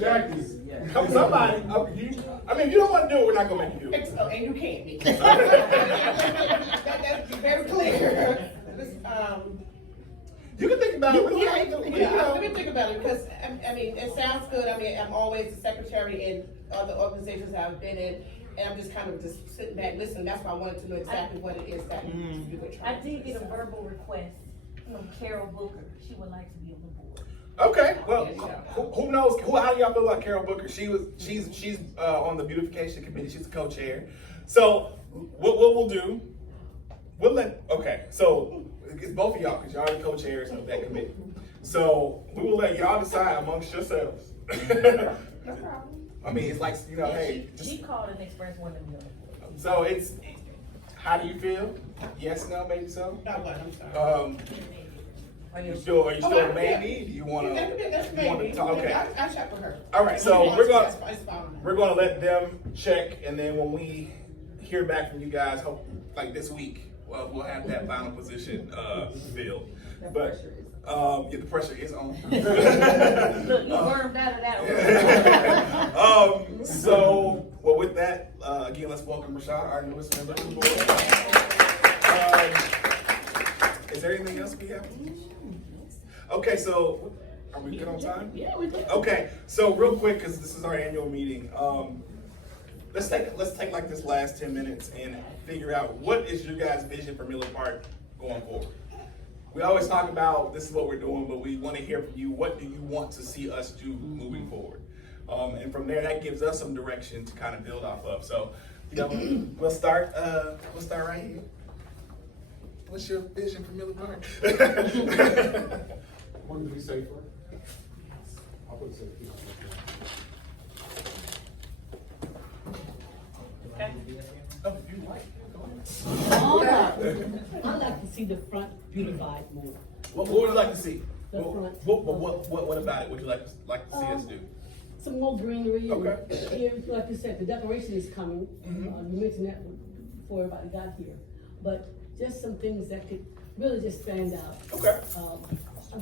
Jackie. Somebody. If you don't want to do it, we're not gonna make you do it. And you can't be. That's very clear. You can think about it. We don't have to. Let me think about it, because, it sounds good. I'm always the secretary in other organizations I've been in, and I'm just kind of just sitting back listening. That's why I wanted to know exactly what it is that you were I trying to did do. get a verbal request from Carol Booker. She would like to be on the board. Okay, well, who knows? How do y'all feel about Carol Booker? She's on the beautification committee. She's the co-chair. So what we'll do? So it's both of y'all because y'all are the co-chairs of that committee. So we will let y'all decide amongst yourselves. No problem. I mean, it's like hey. She called and expressed wanting to be on the board. So it's. How do you feel? Yes, no, maybe so. I'm sorry. Are you still a maybe? Do you want to? That's maybe. talk? Okay. I check with her. All right. So It's fine. we're gonna let them check, and then when we hear back from you guys, hope like this week, we'll have that final position, filled. But, yeah, the pressure is on. Look, you wormed out of that one. So, well, with that, again, let's welcome Rashad, our newest member to the board. Is there anything else we have? Okay, so, are we good on time? Yeah, we did. Okay, so real quick, because this is our annual meeting, let's take like this last 10 minutes and figure out what is your guys' vision for Miller Park going forward. We always talk about this is what we're doing, but we want to hear from you. What do you want to see us do moving forward? And from there, that gives us some direction to kind of build off of. So, you know, we'll start right here. What's your vision for Miller Park? Want to be safer? I'll put safety. Oh, you like? I'd like to see the front beautified more. What would you like to see? The front. What about it would you like to see us do? Some more greenery. And Okay. here, like you said, the decoration is coming. You mentioned that before everybody got here. But just some things that could really just stand out. Okay. I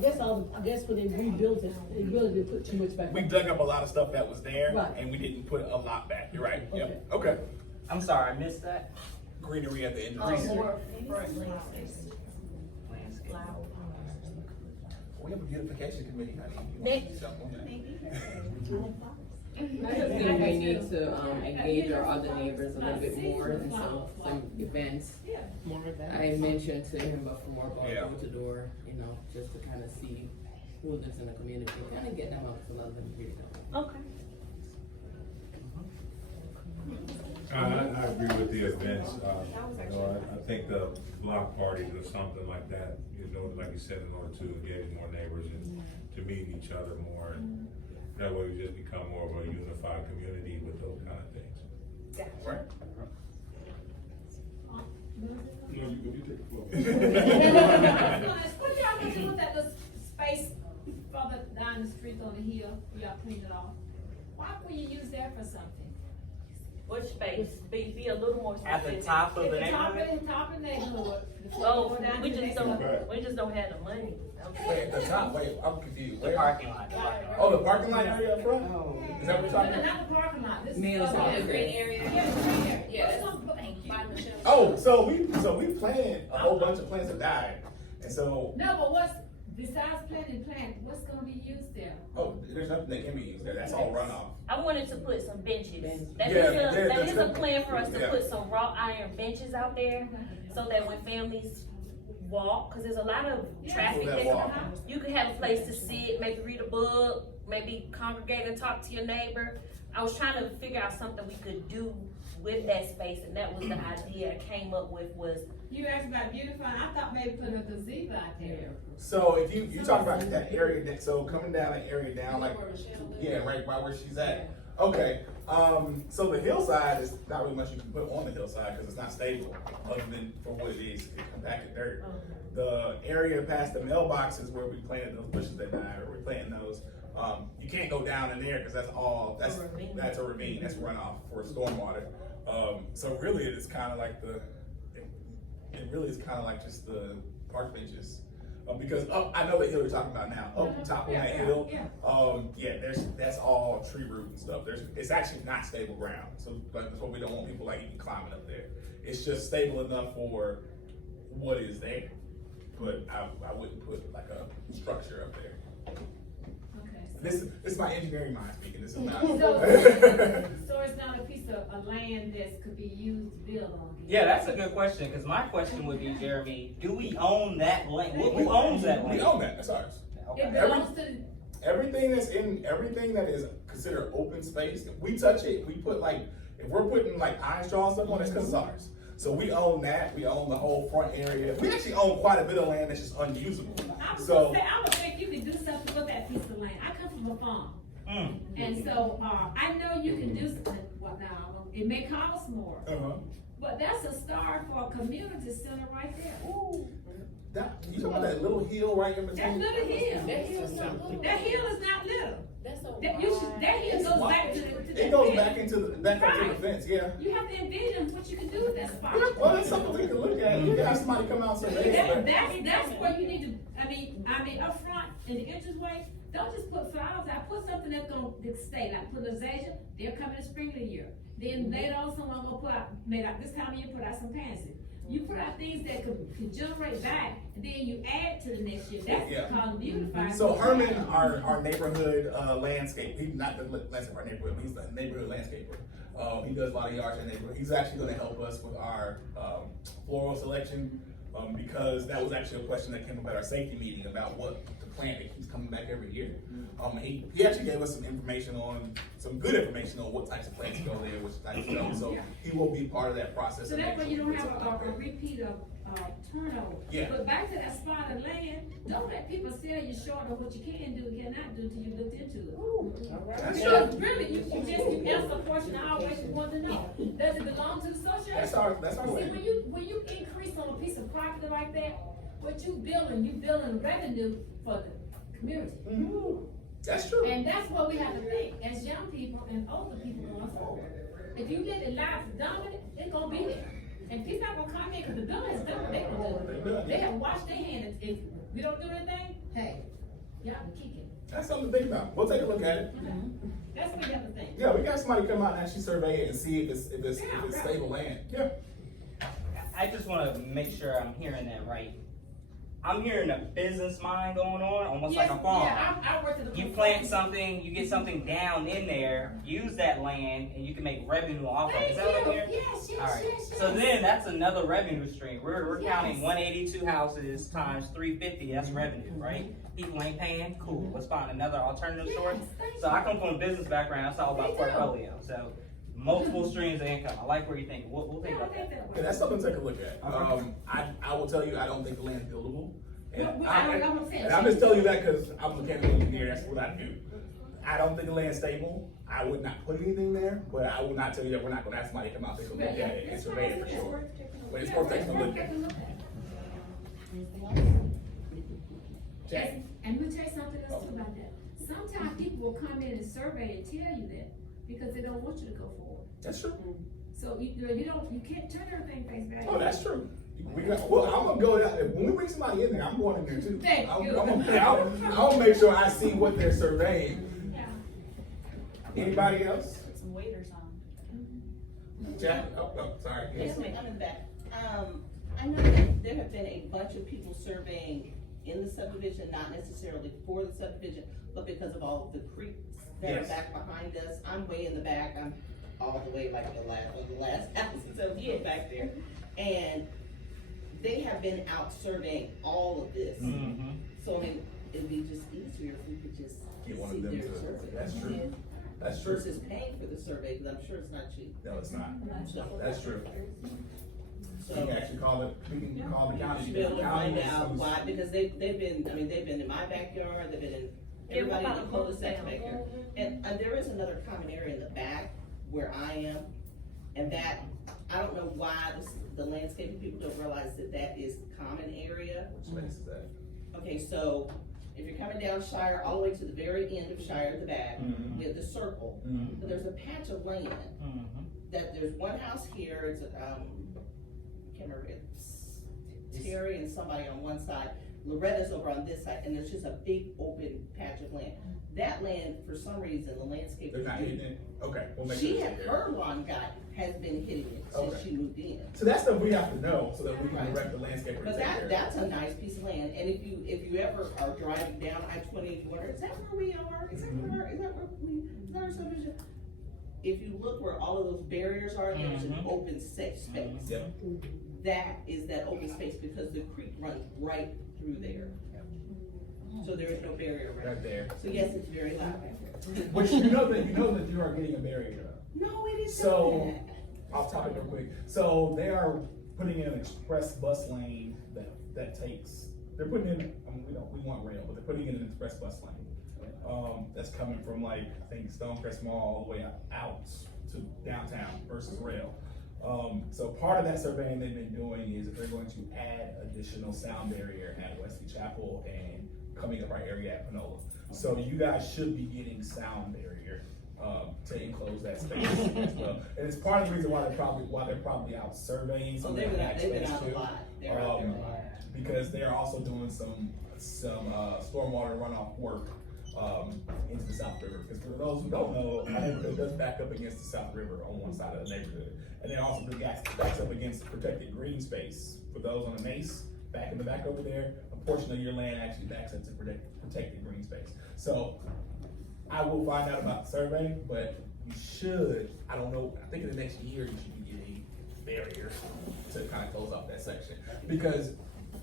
guess when they rebuilt it, they really didn't put too much back. We dug up a lot of stuff that was there, Right. and we didn't put a lot back. You're right. Yep. Okay. Okay. I'm sorry, I missed that. Greenery at the end of the More season. front landscaping. We have a beautification committee. Next. Jump on that. I just think we need to engage our other neighbors a little bit more, and so some events. I mentioned to him about more about Yeah. door to door, you know, just to kind of see who lives in the community, kind of get them out to love them here. Okay. I agree with the events. You know, I think the block parties or something like that, you know, like you said, in order to engage more neighbors and to meet each other more. And that way we just become more of a unified community with those kind of things. Right. No, you take the floor. What y'all gonna do with that little space further down the street on the hill, y'all cleaned it off? Why would you use that for something? What space? Be a little more At the specific. top of At the the top neighborhood? of the neighborhood. Oh, Down we to the just next one. don't have the money. Wait, at the top. Wait, I'm confused. The Where? parking lot. Oh, the parking lot area up front? Oh. Is that what we're talking No, about? not the parking lot, this is. Meals for on the the green area. Yeah, green area. Yeah. Oh, so we planted a whole bunch of plants that died, and so No, but what's, besides planting plant, what's gonna be used there? there's nothing that can be used there. That's all runoff. I wanted to put some benches. That Yeah, is a plan for us to yeah. put some wrought iron benches out there, so that when families walk, cause there's a lot of traffic That that walk. you can have a place to sit, maybe read a book, maybe congregate and talk to your neighbor. I was trying to figure out something we could do with that space, and that was the idea I came up with was, You asked about beautifying, I thought maybe putting a gazebo out there. So if you talk about that area, so coming down that area down, like, yeah, right where she's at. Okay, so the hillside is not really much you can put on the hillside because it's not stable, other than for what it is, it's compacted dirt. The area past the mailboxes where we planted those bushes that died, or we're planting those, you can't go down in there because that's a ravine, that's runoff for stormwater. So really it's kind of like it really is kind of like just the park benches. Because I know the hill you're talking about now, up top of that hill, that's all tree root and stuff. It's actually not stable ground, so that's what we don't want people like even climbing up there. It's just stable enough for what is there, but I wouldn't put like a structure up there. Okay. This is my engineering mind speaking. This is not. So it's not a piece of land that could be used to build on? Yeah, that's a good question, because my question would be, Jeremy, do we own that land? Who owns that land? We own that. That's ours. It Okay. belongs to, Everything that is considered open space, if we touch it, we put like, if we're putting like pine straw and stuff on it, it's because it's ours. So we own that, we own the whole front area. We actually own quite a bit of land that's just unusable. I was So, gonna say, I would think you could do something with that piece of land. I come from a farm. Mm. And so, I know you can do something, now, it may cost more, but that's a start for a community center right there. That, you talking about that little hill right in That's between? little hill. That hill is not little. That hill goes back to the. It goes back into the Right. fence, yeah. You have to envision what you can do with that spot. Well, that's something we can look at. You can have somebody come out and say, hey, That's where you need to, I mean, up front, in the entranceway, don't just put flowers out, put something that's gonna stay, like put azalea, they'll come in the spring of the year. Then later on, someone gonna put out, maybe like this time of year, put out some pansy. You put out things that could generate back, and then you add to the next year, that's called beautifying. So Herman, our neighborhood landscape, he's not the landscape our neighborhood, but he's the neighborhood landscaper. He does a lot of yards in the neighborhood. He's actually gonna help us with our floral selection, because that was actually a question that came up at our safety meeting about what the plant that keeps coming back every year. He actually gave us some good information on what types of plants go there, which types don't. So he will be part of that process. So that way you don't have a repeat of turnover. Yeah. But back to that spot of land, don't let people sell you short of what you can do and cannot do till you looked into it. That's Because true. really, you answer a question I always want to know. Does it belong to the association? That's our See, way. when you increase on a piece of property like that, what you building revenue for the community. That's true. And that's what we have to think as young people and older people going forward. If you let the lives dominant, it's gonna be there. And people not gonna come in because the building is done, they can do it. They have washed their hands. If we don't do anything, hey, y'all can kick it. That's something to think about. We'll take a look at it. That's what you have to think. Yeah, we got somebody come out and actually survey it and see if it's stable land. Yeah. I just wanna make sure I'm hearing that right. I'm hearing a business mind going on, almost like a farm. Yeah, I work at the. You plant something, you get something down in there, use that land, and you can make revenue off of it. Is that what I'm hearing? Yes, Alright, yes. so then that's another revenue stream. We're counting 182 houses times 350, that's revenue, right? People ain't paying, cool, let's find another alternative source. So I come from a business background, it's all about portfolio, so multiple streams of income. I like where you're thinking, we'll think about that. Yeah, that's something to take a look at. I will tell you, I don't think the land's buildable. And I'm just telling you that because I'm a mechanical engineer, that's what I do. I don't think the land's stable. I would not put anything there, but I will not tell you that we're not gonna have somebody come out and take a look at it and survey it for sure. But it's worth taking a look at. Yes, and we'll tell you something else too about that. Sometimes people will come in and survey and tell you that because they don't want you to go forward. That's true. So you can't turn everything face value. Oh, that's true. Well, I'm gonna go down, when we bring somebody in there, I'm going in there too. Thank you. I'll make sure I see what they're surveying. Yeah. Anybody else? Put some waiters on. Jack, oh, sorry. Yes, ma'am, I'm in the back. I know that there have been a bunch of people surveying in the subdivision, not necessarily for the subdivision, but because of all of the creeks that are back behind us. I'm way in the back, I'm all the way like the last houses that we get back there. And they have been out surveying all of this. So I mean, it'd be just easier if we could just Get one of see them their to, survey. that's true. That's true. Versus paying for the survey, because I'm sure it's not cheap. No, it's not. So, That's true. so. We can actually call the county. To be able to find out why, because they've been in my backyard, they've been in everybody in the cul-de-sac backyard. And there is another common area in the back where I am, and that, I don't know why the landscaping people don't realize that that is common area. Which place is that? Okay, so if you're coming down Shire, all the way to the very end of Shire at the back, you have the circle, but there's a patch of land that there's one house here, it's, I can't remember, it's Terry and somebody on one side, Loretta's over on this side, and there's just a big open patch of land. That land, for some reason, the landscaper. They're not hitting it? Okay. We'll make She sure had, it's there. her lawn guy has been hitting it since Okay. she moved in. So that's stuff we have to know so that we can direct the landscaper to But take care of it. that's a nice piece of land, and if you ever are driving down I-20, you wonder, is that where we are? Is that our subdivision? If you look where all of those barriers are, there's an open safe space. Yep. That is that open space because the creek runs right through there. So there is no barrier Right there. So yes, it's very loud back there. Which you know that you are getting a barrier up. No, it is So, I'll talk real quick. So they are putting in an express bus lane that takes, they're putting in, I mean, we want rail, but they're putting in an express bus lane. That's coming from like, I think Stonecrest Mall all the way out to downtown versus rail. So part of that surveying they've been doing is that they're going to add additional sound barrier at Wesley Chapel and coming up our area at Panola. So you guys should be getting sound barrier, to enclose that space as well. And it's part of the reason why they're probably out surveying So some they've of been that out, they've been space out a too. lot, they're out there a lot. Because they're also doing some stormwater runoff work, into the South River. Because for those who don't know, our neighborhood does back up against the South River on one side of the neighborhood. And then also the gas backs up against protected green space. For those on the Mace, back in the back over there, a portion of your land actually backs up to protected green space. So I will find out about the survey, but you should, I don't know, I think in the next year you should be getting barriers to kind of close off that section. Because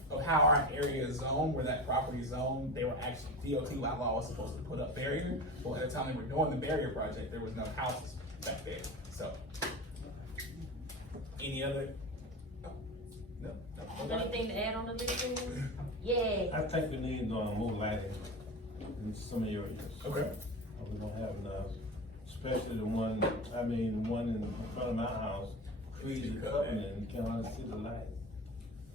of how our area is zoned, where that property is zoned, they were actually, DOT by law was supposed to put up barrier, but at the time they were doing the barrier project, there was no houses back there, so. Any other? No. Anything to add on the living room? Yeah. I think we need, more lighting in some areas. Okay. We don't have enough, especially the one in front of my house, trees are cutting and you can't hardly see the light.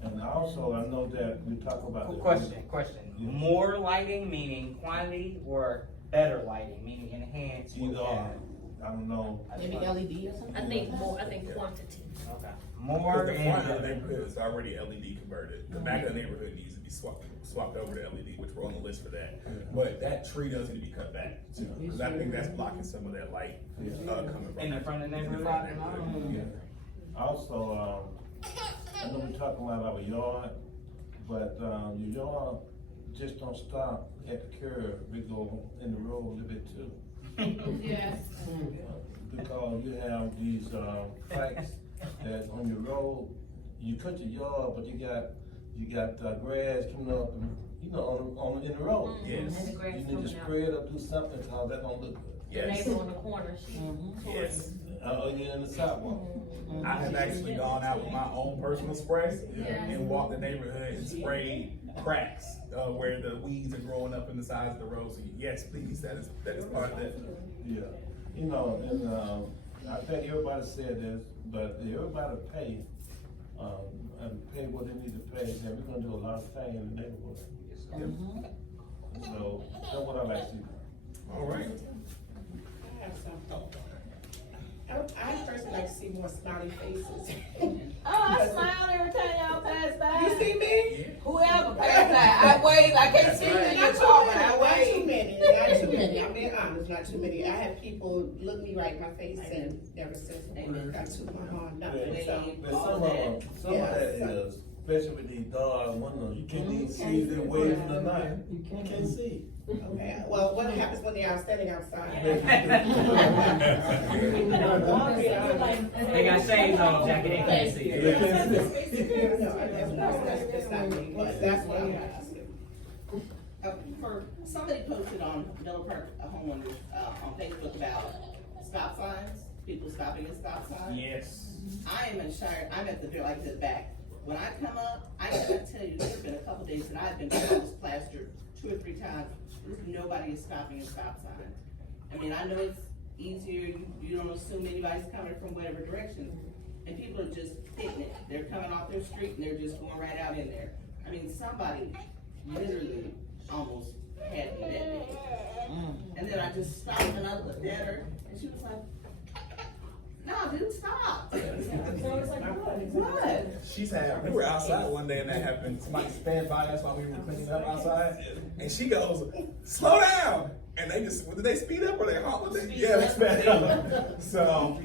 And also, I know that we talk about. Question. More lighting, meaning quantity, or better lighting, meaning enhanced? Either or, I don't know. Maybe LED or something? I think quantity. Okay. Because More the front of the and, neighborhood is already LED converted. The back of the neighborhood needs to be swapped over to LED, which we're on the list for that. But that tree does need to be cut back too, because I think that's blocking some of that light, coming from. in the front of the neighborhood? Also, I know we're talking about our yard, but, your yard just don't stop at the curb, we go in the road a little bit too. Yes. Because you have these, cracks that's on your road, you cut your yard, but you got grass coming up and, in the road. Yes. And the grass You need to coming out. spray it or do something, cause that don't look good. The Yes, neighbor on the corner, yes. Yeah, in the sidewalk. I have actually gone out with my own personal spray and walked the neighborhood and sprayed cracks, where the weeds are growing up in the sides of the road. So yes, please, that is part of that. Yeah, and, I think everybody said this, but everybody pay, and pay what they need to pay, then we're gonna do a lot of things in the neighborhood. So, that's what I like to see. All right. I have something. I personally like to see more smiley faces. I smile every time y'all pass by. You see me? Whoever pass by, I wave, I can't see you, Not you're too talking, many, I not too wave. many, not too many. I'm being honest, not too many. I have people look me right in my face and never says a word. I took my horn, nothing, so. But some of that is, especially with these dark windows, you can't even see if they're waving or not, you can't see. Okay, well, what happens when they are standing outside? They got shades on, Jackie, they can't see. No, that's not me, but that's what I'm asking. For, somebody posted on Miller Park homeowners, on Facebook about stop signs, people stopping at stop signs. Yes. I am in Shire, I'm at the back. When I come up, I gotta tell you, there's been a couple days that I've been plastered 2 or 3 times. Nobody is stopping at stop signs. I mean, I know it's easier, you don't assume anybody's coming from whatever direction. And people are just hitting it. They're coming off their street and they're just going right out in there. I mean, somebody literally almost had me that day. And then I just stopped and I looked at her and she was like, no, dude, stop. What? We were outside one day and that happened. Somebody sped by us while we were cleaning up outside, and she goes, "Slow down!" And they just, did they speed up or they halt? Yeah, they sped up. So,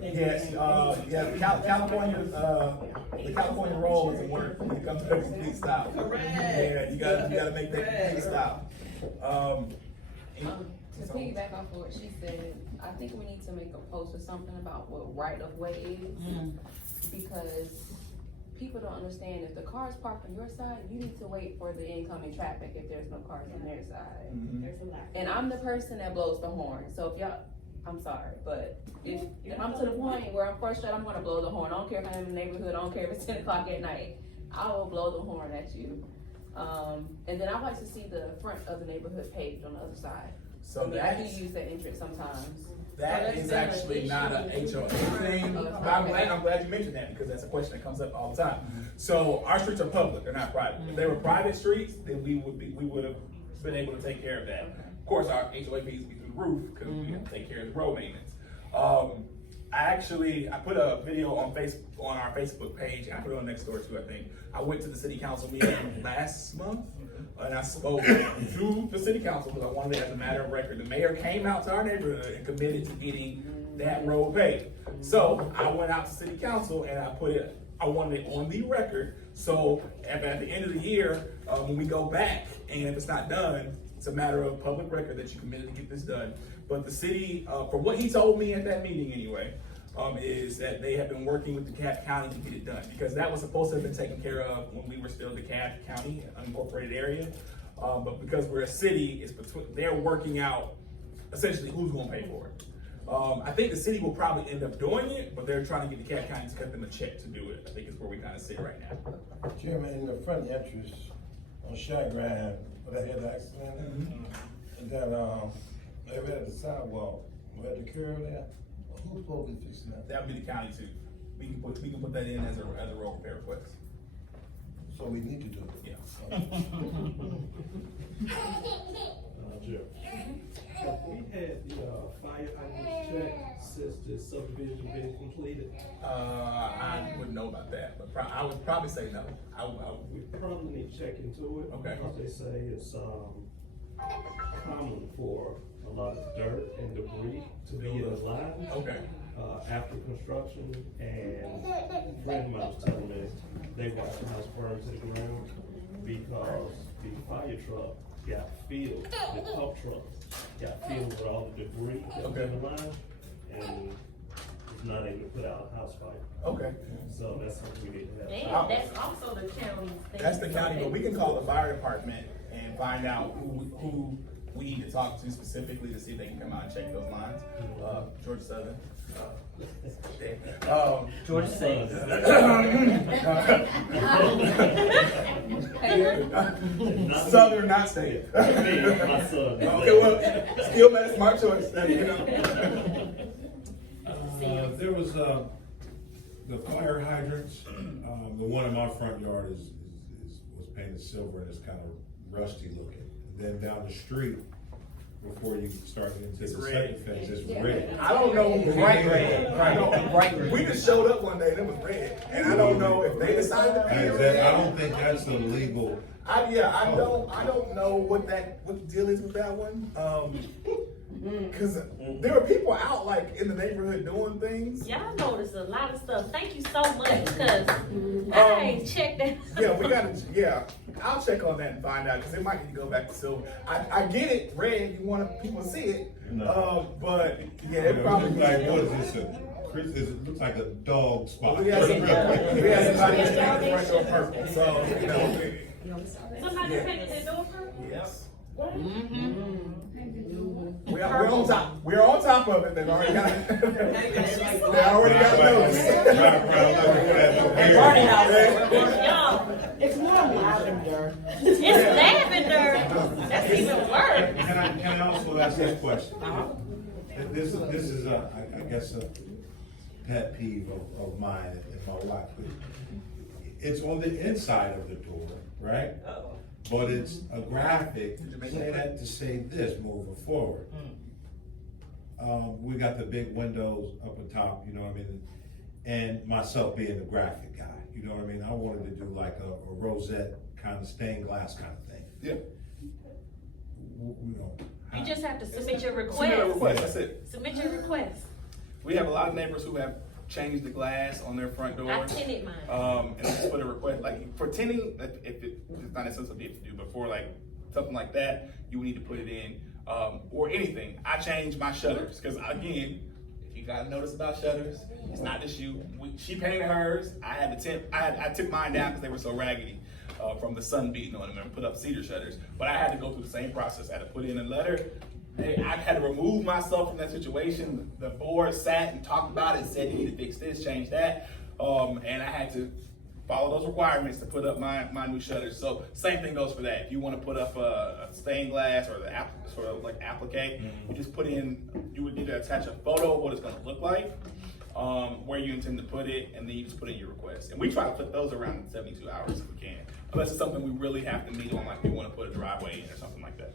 yes, California, the California roll doesn't work when it comes to a complete stop. Correct. Yeah, you gotta make that complete stop. To piggyback off of what she said, I think we need to make a post or something about what right of way is, because people don't understand, if the car's parked on your side, you need to wait for the incoming traffic if there's no cars on their side. There's a lot. And I'm the person that blows the horn, so if y'all, I'm sorry, but if I'm to the point where I'm first shot, I'm gonna blow the horn. I don't care if I'm in the neighborhood, I don't care if it's 10 o'clock at night, I will blow the horn at you. And then I like to see the front of the neighborhood paved on the other side. So Yeah, I that's, do use that entrance sometimes. that So is that's been actually an not an issue. HOA thing. But I'm glad you mentioned that, because that's a question that comes up all the time. So our streets are public, they're not private. If they were private streets, then we would have been able to take care of that. Of course, our HOA fees would be through the roof, because we have to take care of the road maintenance. I put a video on our Facebook page, and I put it on next door too, I think. I went to the city council meeting last month, and I spoke to the city council, because I wanted it as a matter of record. The mayor came out to our neighborhood and committed to getting that road paved. So I went out to city council and I wanted it on the record. So at the end of the year, when we go back, and if it's not done, it's a matter of public record that you committed to get this done. But the city, from what he told me at that meeting anyway, is that they have been working with DeKalb County to get it done, because that was supposed to have been taken care of when we were still DeKalb County, unincorporated area. But because we're a city, they're working out essentially who's gonna pay for it. I think the city will probably end up doing it, but they're trying to get DeKalb County to cut them a check to do it. I think it's where we kind of sit right now. Chairman, in the front entrance on Shag Grind, where they had the accident, and then, they were at the sidewalk, where the curve there, who's supposed to be fixing that? That would be the county too. We can put that in as a road repair request. So we need to do it. Yeah. Jeff, have we had the fire hydrant check since the subdivision been completed? I wouldn't know about that, but I would probably say no. We probably need to check into it. Okay. Because they say it's common for a lot of dirt and debris to be in the line. Okay. After construction, and a friend of mine was telling me they watched the house burn to the ground because the fire truck got filled, the pump truck got filled with all the debris that was in the line, and was not able to put out a house fire. Okay. So that's something we need to have. And that's also the county's thing. That's the county, but we can call the fire department and find out who we need to talk to specifically to see if they can come out and check those lines. George Southern. George Saint. Southern, not state. My son. Okay, well, still a smart choice, you know. There was, the fire hydrants, the one in my front yard was painted silver and it's kind of rusty looking. Then down the street, before you start into the second phase, it's red. I don't know. Bright red. Bright red. We just showed up one day and it was red, and I don't know if they decided to paint it red. I don't think that's a legal. I don't know what the deal is with that one. Cause there were people out like in the neighborhood doing things. Y'all notice a lot of stuff. Thank you so much, cause I ain't checked that. Yeah, I'll check on that and find out, cause it might need to go back to silver. I get it, red, you want people to see it. But yeah, it probably Like, what is this? It looks like a dog spot. we had somebody in the front door purple, so you know. Somebody painted their door purple? Yes. We're on top. We're on top of it. They've already got it. They already got notice. Party house. Y'all, It's more lavender. it's lavender. That's even worse. Can I also ask this question? This is I guess a pet peeve of mine in my life. It's on the inside of the door, right? But it's a graphic, say that to say this moving forward. We got the big windows up on top, you know what I mean? And myself being the graphic guy, you know what I mean? I wanted to do like a rosette kind of stained glass kind of thing. Yeah. You know. You just have to submit your Submit a request. request. That's it. Submit your request. We have a lot of neighbors who have changed the glass on their front doors. I tinted mine. And just put a request, like for tinting, if it's not necessarily something you have to do, but for like something like that, you would need to put it in, or anything. I changed my shutters, because again, if you got a notice about shutters, it's not just you. She painted hers, I had to tint, I took mine down because they were so raggedy, from the sun beating on them, and put up cedar shutters. But I had to go through the same process. I had to put in a letter. Hey, I had to remove myself from that situation. The board sat and talked about it and said, you need to fix this, change that. And I had to follow those requirements to put up my new shutters. So same thing goes for that. If you want to put up a stained glass or the sort of like applique, you just put in, you would need to attach a photo of what it's going to look like, where you intend to put it, and then you just put in your request. And we try to put those around in 72 hours if we can, unless it's something we really have to meet on, like we want to put a driveway in or something like that.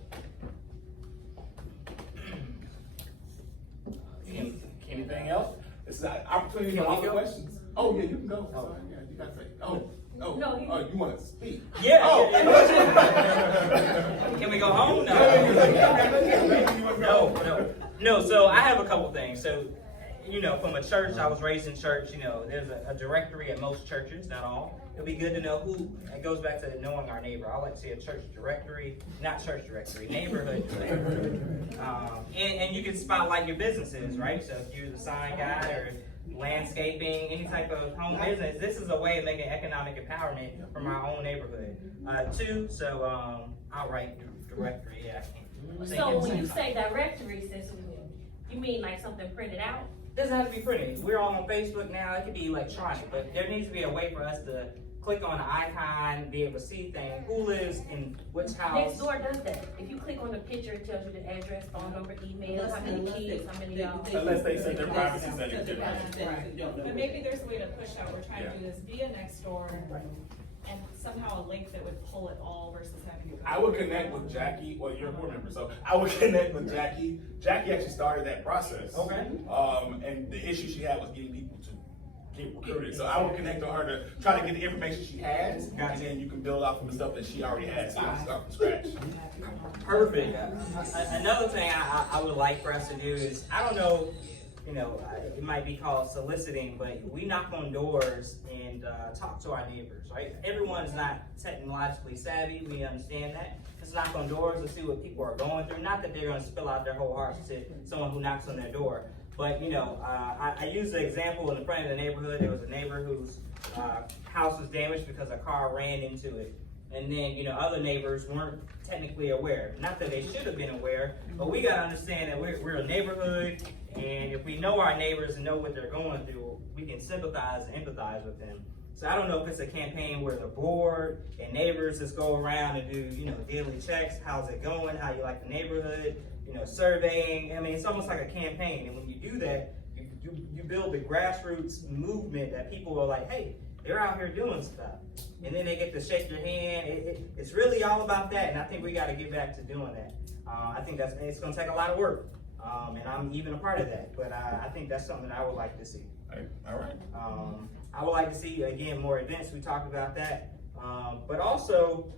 Anything else? This is an opportunity for all the questions. Oh yeah, you can go. Oh, yeah, you got to say. Oh, you want to speak? Yeah. Oh. Can we go home? No. So I have a couple things. So, from a church, I was raised in church. There's a directory at most churches, not all. It'll be good to know who. It goes back to knowing our neighbor. I like to see a church directory, not church directory, neighborhood directory. And you can spotlight your businesses, right? So if you're the sign guy or landscaping, any type of home business, this is a way of making economic empowerment from our own neighborhood. Two, so I'll write directory. Yeah. So when you say directory, you mean like something printed out? Doesn't have to be printed. We're all on Facebook now. It could be electronic, but there needs to be a way for us to click on the icon, be able to see things. Who lives in which house? Nextdoor does that. If you click on the picture, it tells you the address, phone number, email, how many kids, how many y'all. Unless they say their privacy settings. But maybe there's a way to push out, we're trying to do this via Nextdoor, and somehow a link that would pull it all versus having to go. I would connect with Jackie, well, you're a board member, so I would connect with Jackie. Jackie actually started that process. Okay. And the issue she had was getting people to get recruited. So I would connect to her to try to get the information she has, and then you can build off of the stuff that she already has, so you can start from scratch. Perfect. Another thing I would like for us to do is, I don't know, it might be called soliciting, but we knock on doors and talk to our neighbors, right? Everyone's not technologically savvy, we understand that. Just knock on doors and see what people are going through. Not that they're gonna spill out their whole hearts to someone who knocks on their door. But, I used the example in the front of the neighborhood. There was a neighbor whose house was damaged because a car ran into it. And then, other neighbors weren't technically aware. Not that they should have been aware, but we gotta understand that we're a neighborhood, and if we know our neighbors and know what they're going through, we can sympathize and empathize with them. So I don't know if it's a campaign where the board and neighbors just go around and do, daily checks. How's it going? How you like the neighborhood? Surveying. I mean, it's almost like a campaign. And when you do that, you build the grassroots movement that people are like, hey, they're out here doing stuff. And then they get to shake your hand. It's really all about that. And I think we got to get back to doing that. I think it's going to take a lot of work. And I'm even a part of that. But I think that's something that I would like to see. All right. I would like to see, again, more events. We talked about that. But also,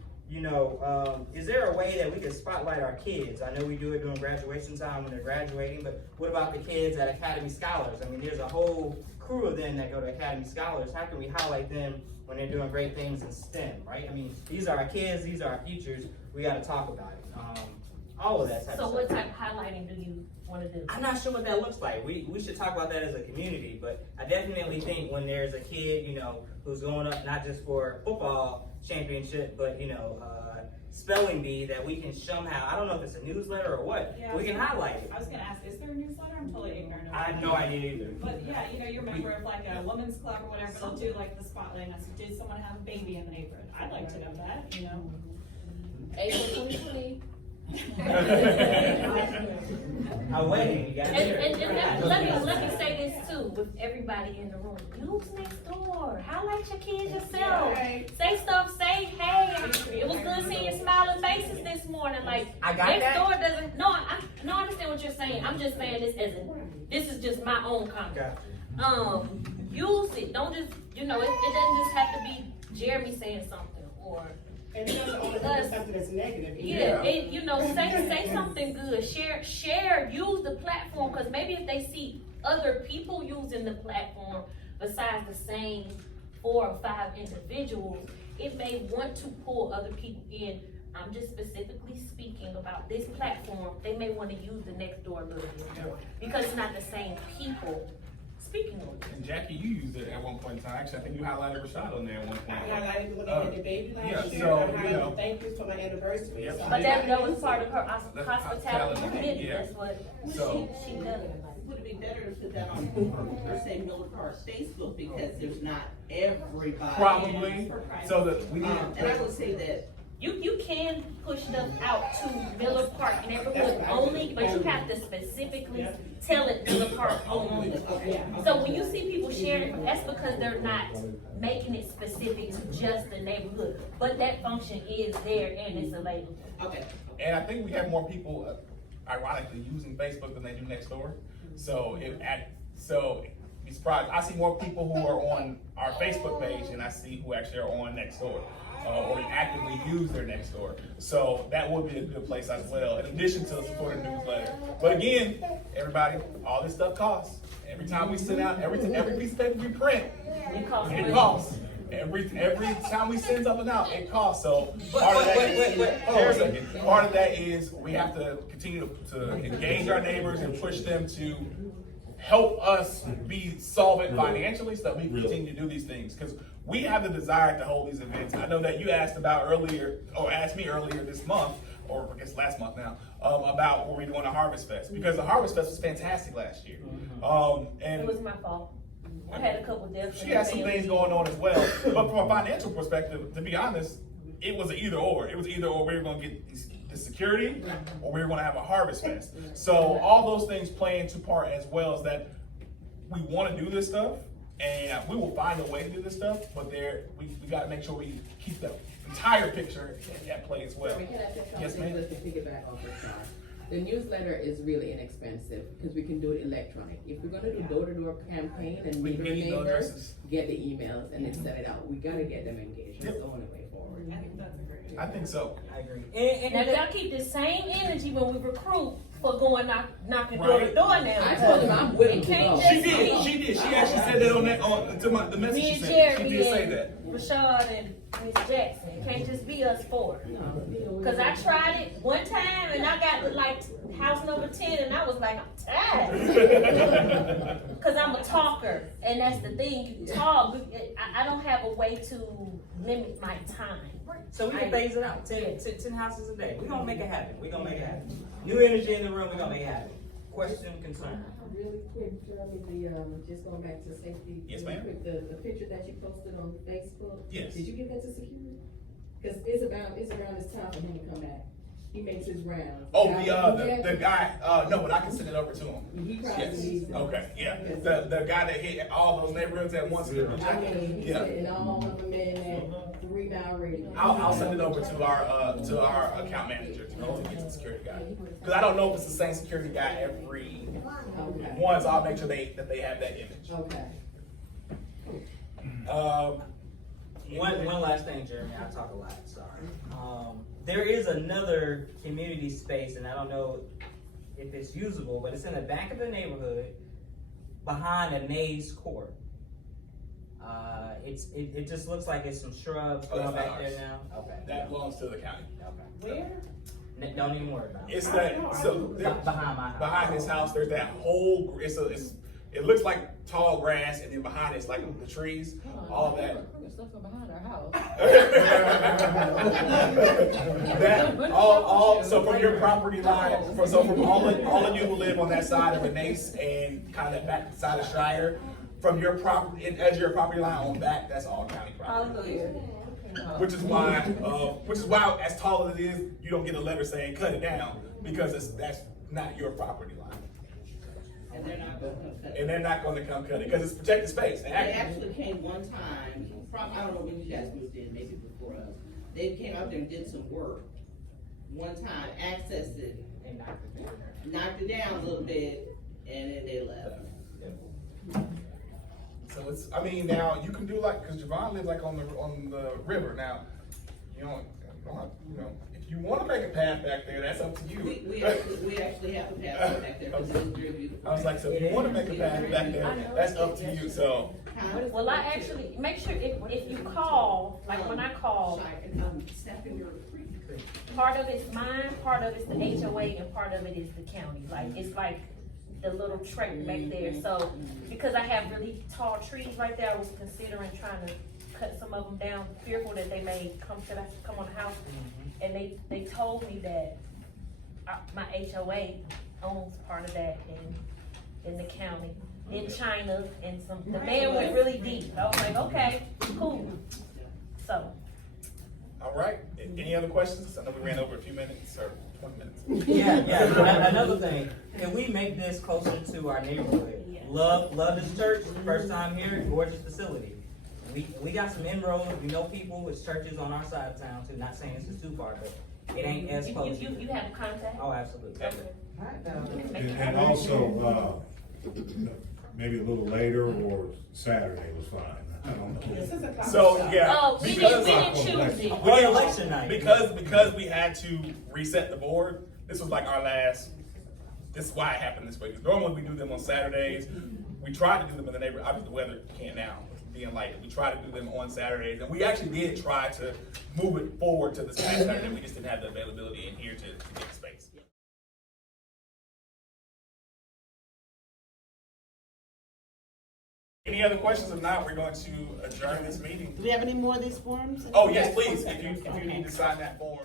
is there a way that we can spotlight our kids? I know we do it during graduation time when they're graduating, but what about the kids at Academy Scholars? I mean, there's a whole crew of them that go to Academy Scholars. How can we highlight them when they're doing great things in STEM, right? I mean, these are our kids, these are our futures. We got to talk about it. All of that type of stuff. So what type of highlighting do you want to do? I'm not sure what that looks like. We should talk about that as a community, but I definitely think when there's a kid, who's going up not just for football championship, but spelling bee, that we can somehow, I don't know if it's a newsletter or what, we can highlight it. I was gonna ask, is there a newsletter? I'm totally ignorant of it. I have no idea either. But yeah, you're a member of like a women's club or whatever, they'll do like the spotlight, and I said, did someone have a baby in the neighborhood? I'd like to know that, April 2020. A wedding, you got And let me say this too, with everybody in the room. Use Nextdoor. Highlight your kids yourself. Say stuff. Say, hey, it was good seeing your smiling faces this morning. Like, I got Nextdoor doesn't. No, I understand what you're saying. I'm just saying this is just my own comment. Use it. Don't just it doesn't just have to be Jeremy saying something or. And it doesn't only be something that's negative. Say something good. Share. Use the platform, because maybe if they see other people using the platform besides the same 4 or 5 individuals, it may want to pull other people in. I'm just specifically speaking about this platform. They may want to use the Nextdoor a little bit more because it's not the same people speaking on it. And Jackie, you used it at one point in time. Actually, I think you highlighted Rashad on there at one I point. highlighted when I did the baby yeah, last year, so, I you know. highlighted thank yous for my anniversary. Yep. So I But that highlighted was part of her That's hospitality hospitality, committee, yeah. that's what So- she does. Would it be better to put that on, per se, Miller Park Facebook, because there's not everybody. Probably, so that we need. And I would say that You can push stuff out to Miller Park neighborhood only, but you have to specifically tell it Miller Park only. So when you see people sharing it, that's because they're not making it specific to just the neighborhood. But that function is there and it's available. Okay. And I think we have more people, ironically, using Facebook than they do next door. So be surprised. I see more people who are on our Facebook page than I see who actually are on next door. Or actively use their next door. So that would be a good place as well, in addition to the supporter newsletter. But again, everybody, all this stuff costs. Every time we send out, every piece of paper we print, it costs. Every time we send something out, it costs. So part of that hold on a second. Part of that is we have to continue to engage our neighbors and push them to help us be solvent financially so that we can continue to do these things. Because we have the desire to hold these events. I know that you asked me earlier this month, or I guess last month now, about what we're doing at Harvest Fest. Because the Harvest Fest was fantastic last year. And It was my fault. I had a couple deaths. she had some things going on as well. But from a financial perspective, to be honest, it was an either or. It was either or we were going to get the security or we were going to have a Harvest Fest. So all those things play into part as well, is that we want to do this stuff and we will find a way to do this stuff, but we got to make sure we keep the entire picture at play as well. Can I say something? Yes, ma'am. Just to piggyback off of Sean. The newsletter is really inexpensive because we can do it electronic. If we're gonna do door-to-door campaign and We meet can our get email neighbors, addresses. get the emails and then set it out. We gotta get them engaged. That's the only way forward. I think that's a great idea. I think so. I agree. Now, if y'all keep the same energy when we recruit for going knocking door to door now. I told him I'm willing It to can't go. just She did. She actually said that the message Me she and sent. She Jeremy did say and that. Rashad and Miss Jackson. It can't just be us four. Cause I tried it one time and I got to like house number 10 and I was like, I'm tired. Cause I'm a talker and that's the thing, you talk. I don't have a way to limit my time. So we can phase it out, 10 houses a day. We're gonna make it happen. We're gonna make it happen. New energy in the room, we're gonna make it happen. Question, concern? Really quick, Jeremy, just going back to safety. Yes, really ma'am. quick, The picture that you posted on Facebook. Yes. Did you give that to security? Cause it's around this time for him to come back. He makes his rounds. Oh, the guy, no, but I can send it over to him. He probably Yes, needs it. okay, yeah. The guy that hit all those neighborhoods at once. I mean, he's Yeah. sitting all of them in that 3-mile radius. I'll send it over to our account manager to get the security guy. Cause I don't know if it's the same security guy every Okay. one, so I'll make sure that they have that image. Okay. One last thing, Jeremy, I talk a lot, sorry. There is another community space, and I don't know if it's usable, but it's in the back of the neighborhood, behind a Nays court. It just looks like it's some shrubs Oh, that's going back not there ours. now. Okay. That belongs to the county. Okay. Where? Don't even worry about it. It's that, so, Behind my house. behind his house, there's that whole, it looks like tall grass, and then behind it's like the trees, all that. Stuff from behind our house. So from your property line, from all of you who live on that side of the Nace and kind of that back side of Shire, from your property, edge of your property line on back, that's all county property. Which is why, as tall as it is, you don't get a letter saying cut it down, because that's not your property line. And they're not gonna come cut it. And they're not gonna come cut it, because it's protected space. They actually came one time, I don't know when you guys moved in, maybe before us. They came out there and did some work. One time, accessed it, And knocked it down a little bit, and then they left. So it's, now you can do cause Javon lives on the river now. You know, if you wanna make a path back there, that's up to you. We actually have a path back there, because it's very beautiful. I was like, so if you wanna make a path back there, that's up to you, so. Well, I actually, make sure if you call, like when I call, part of it's mine, part of it's the HOA, and part of it is the county. Like, it's like the little track back there, so, because I have really tall trees right there, I was considering trying to cut some of them down, fearful that they may come on the house. And they told me that my HOA owns part of that in the county, in China, and the man went really deep. I was like, okay, cool. So. All right, any other questions? I know we ran over a few minutes, or 20 minutes. Yeah, another thing, can we make this closer to our neighborhood? Love this church, first time here, gorgeous facility. We got some inroads, we know people with churches on our side of town too, not saying this is too far, but it ain't as close. You have a contact? Oh, absolutely. And also, maybe a little later or Saturday was fine. I don't know. So, yeah. Oh, we didn't choose it. Well, election night. Because we had to reset the board, this was like our last, this is why it happened this way. Because normally we do them on Saturdays. We tried to do them in the neighborhood, obviously the weather can't now, being light. We tried to do them on Saturdays, and we actually did try to move it forward to this past Saturday. We just didn't have the availability in here to get the space. Any other questions? If not, we're going to adjourn this meeting. Do we have any more of these forms? Oh, yes, please, if you need to sign that form.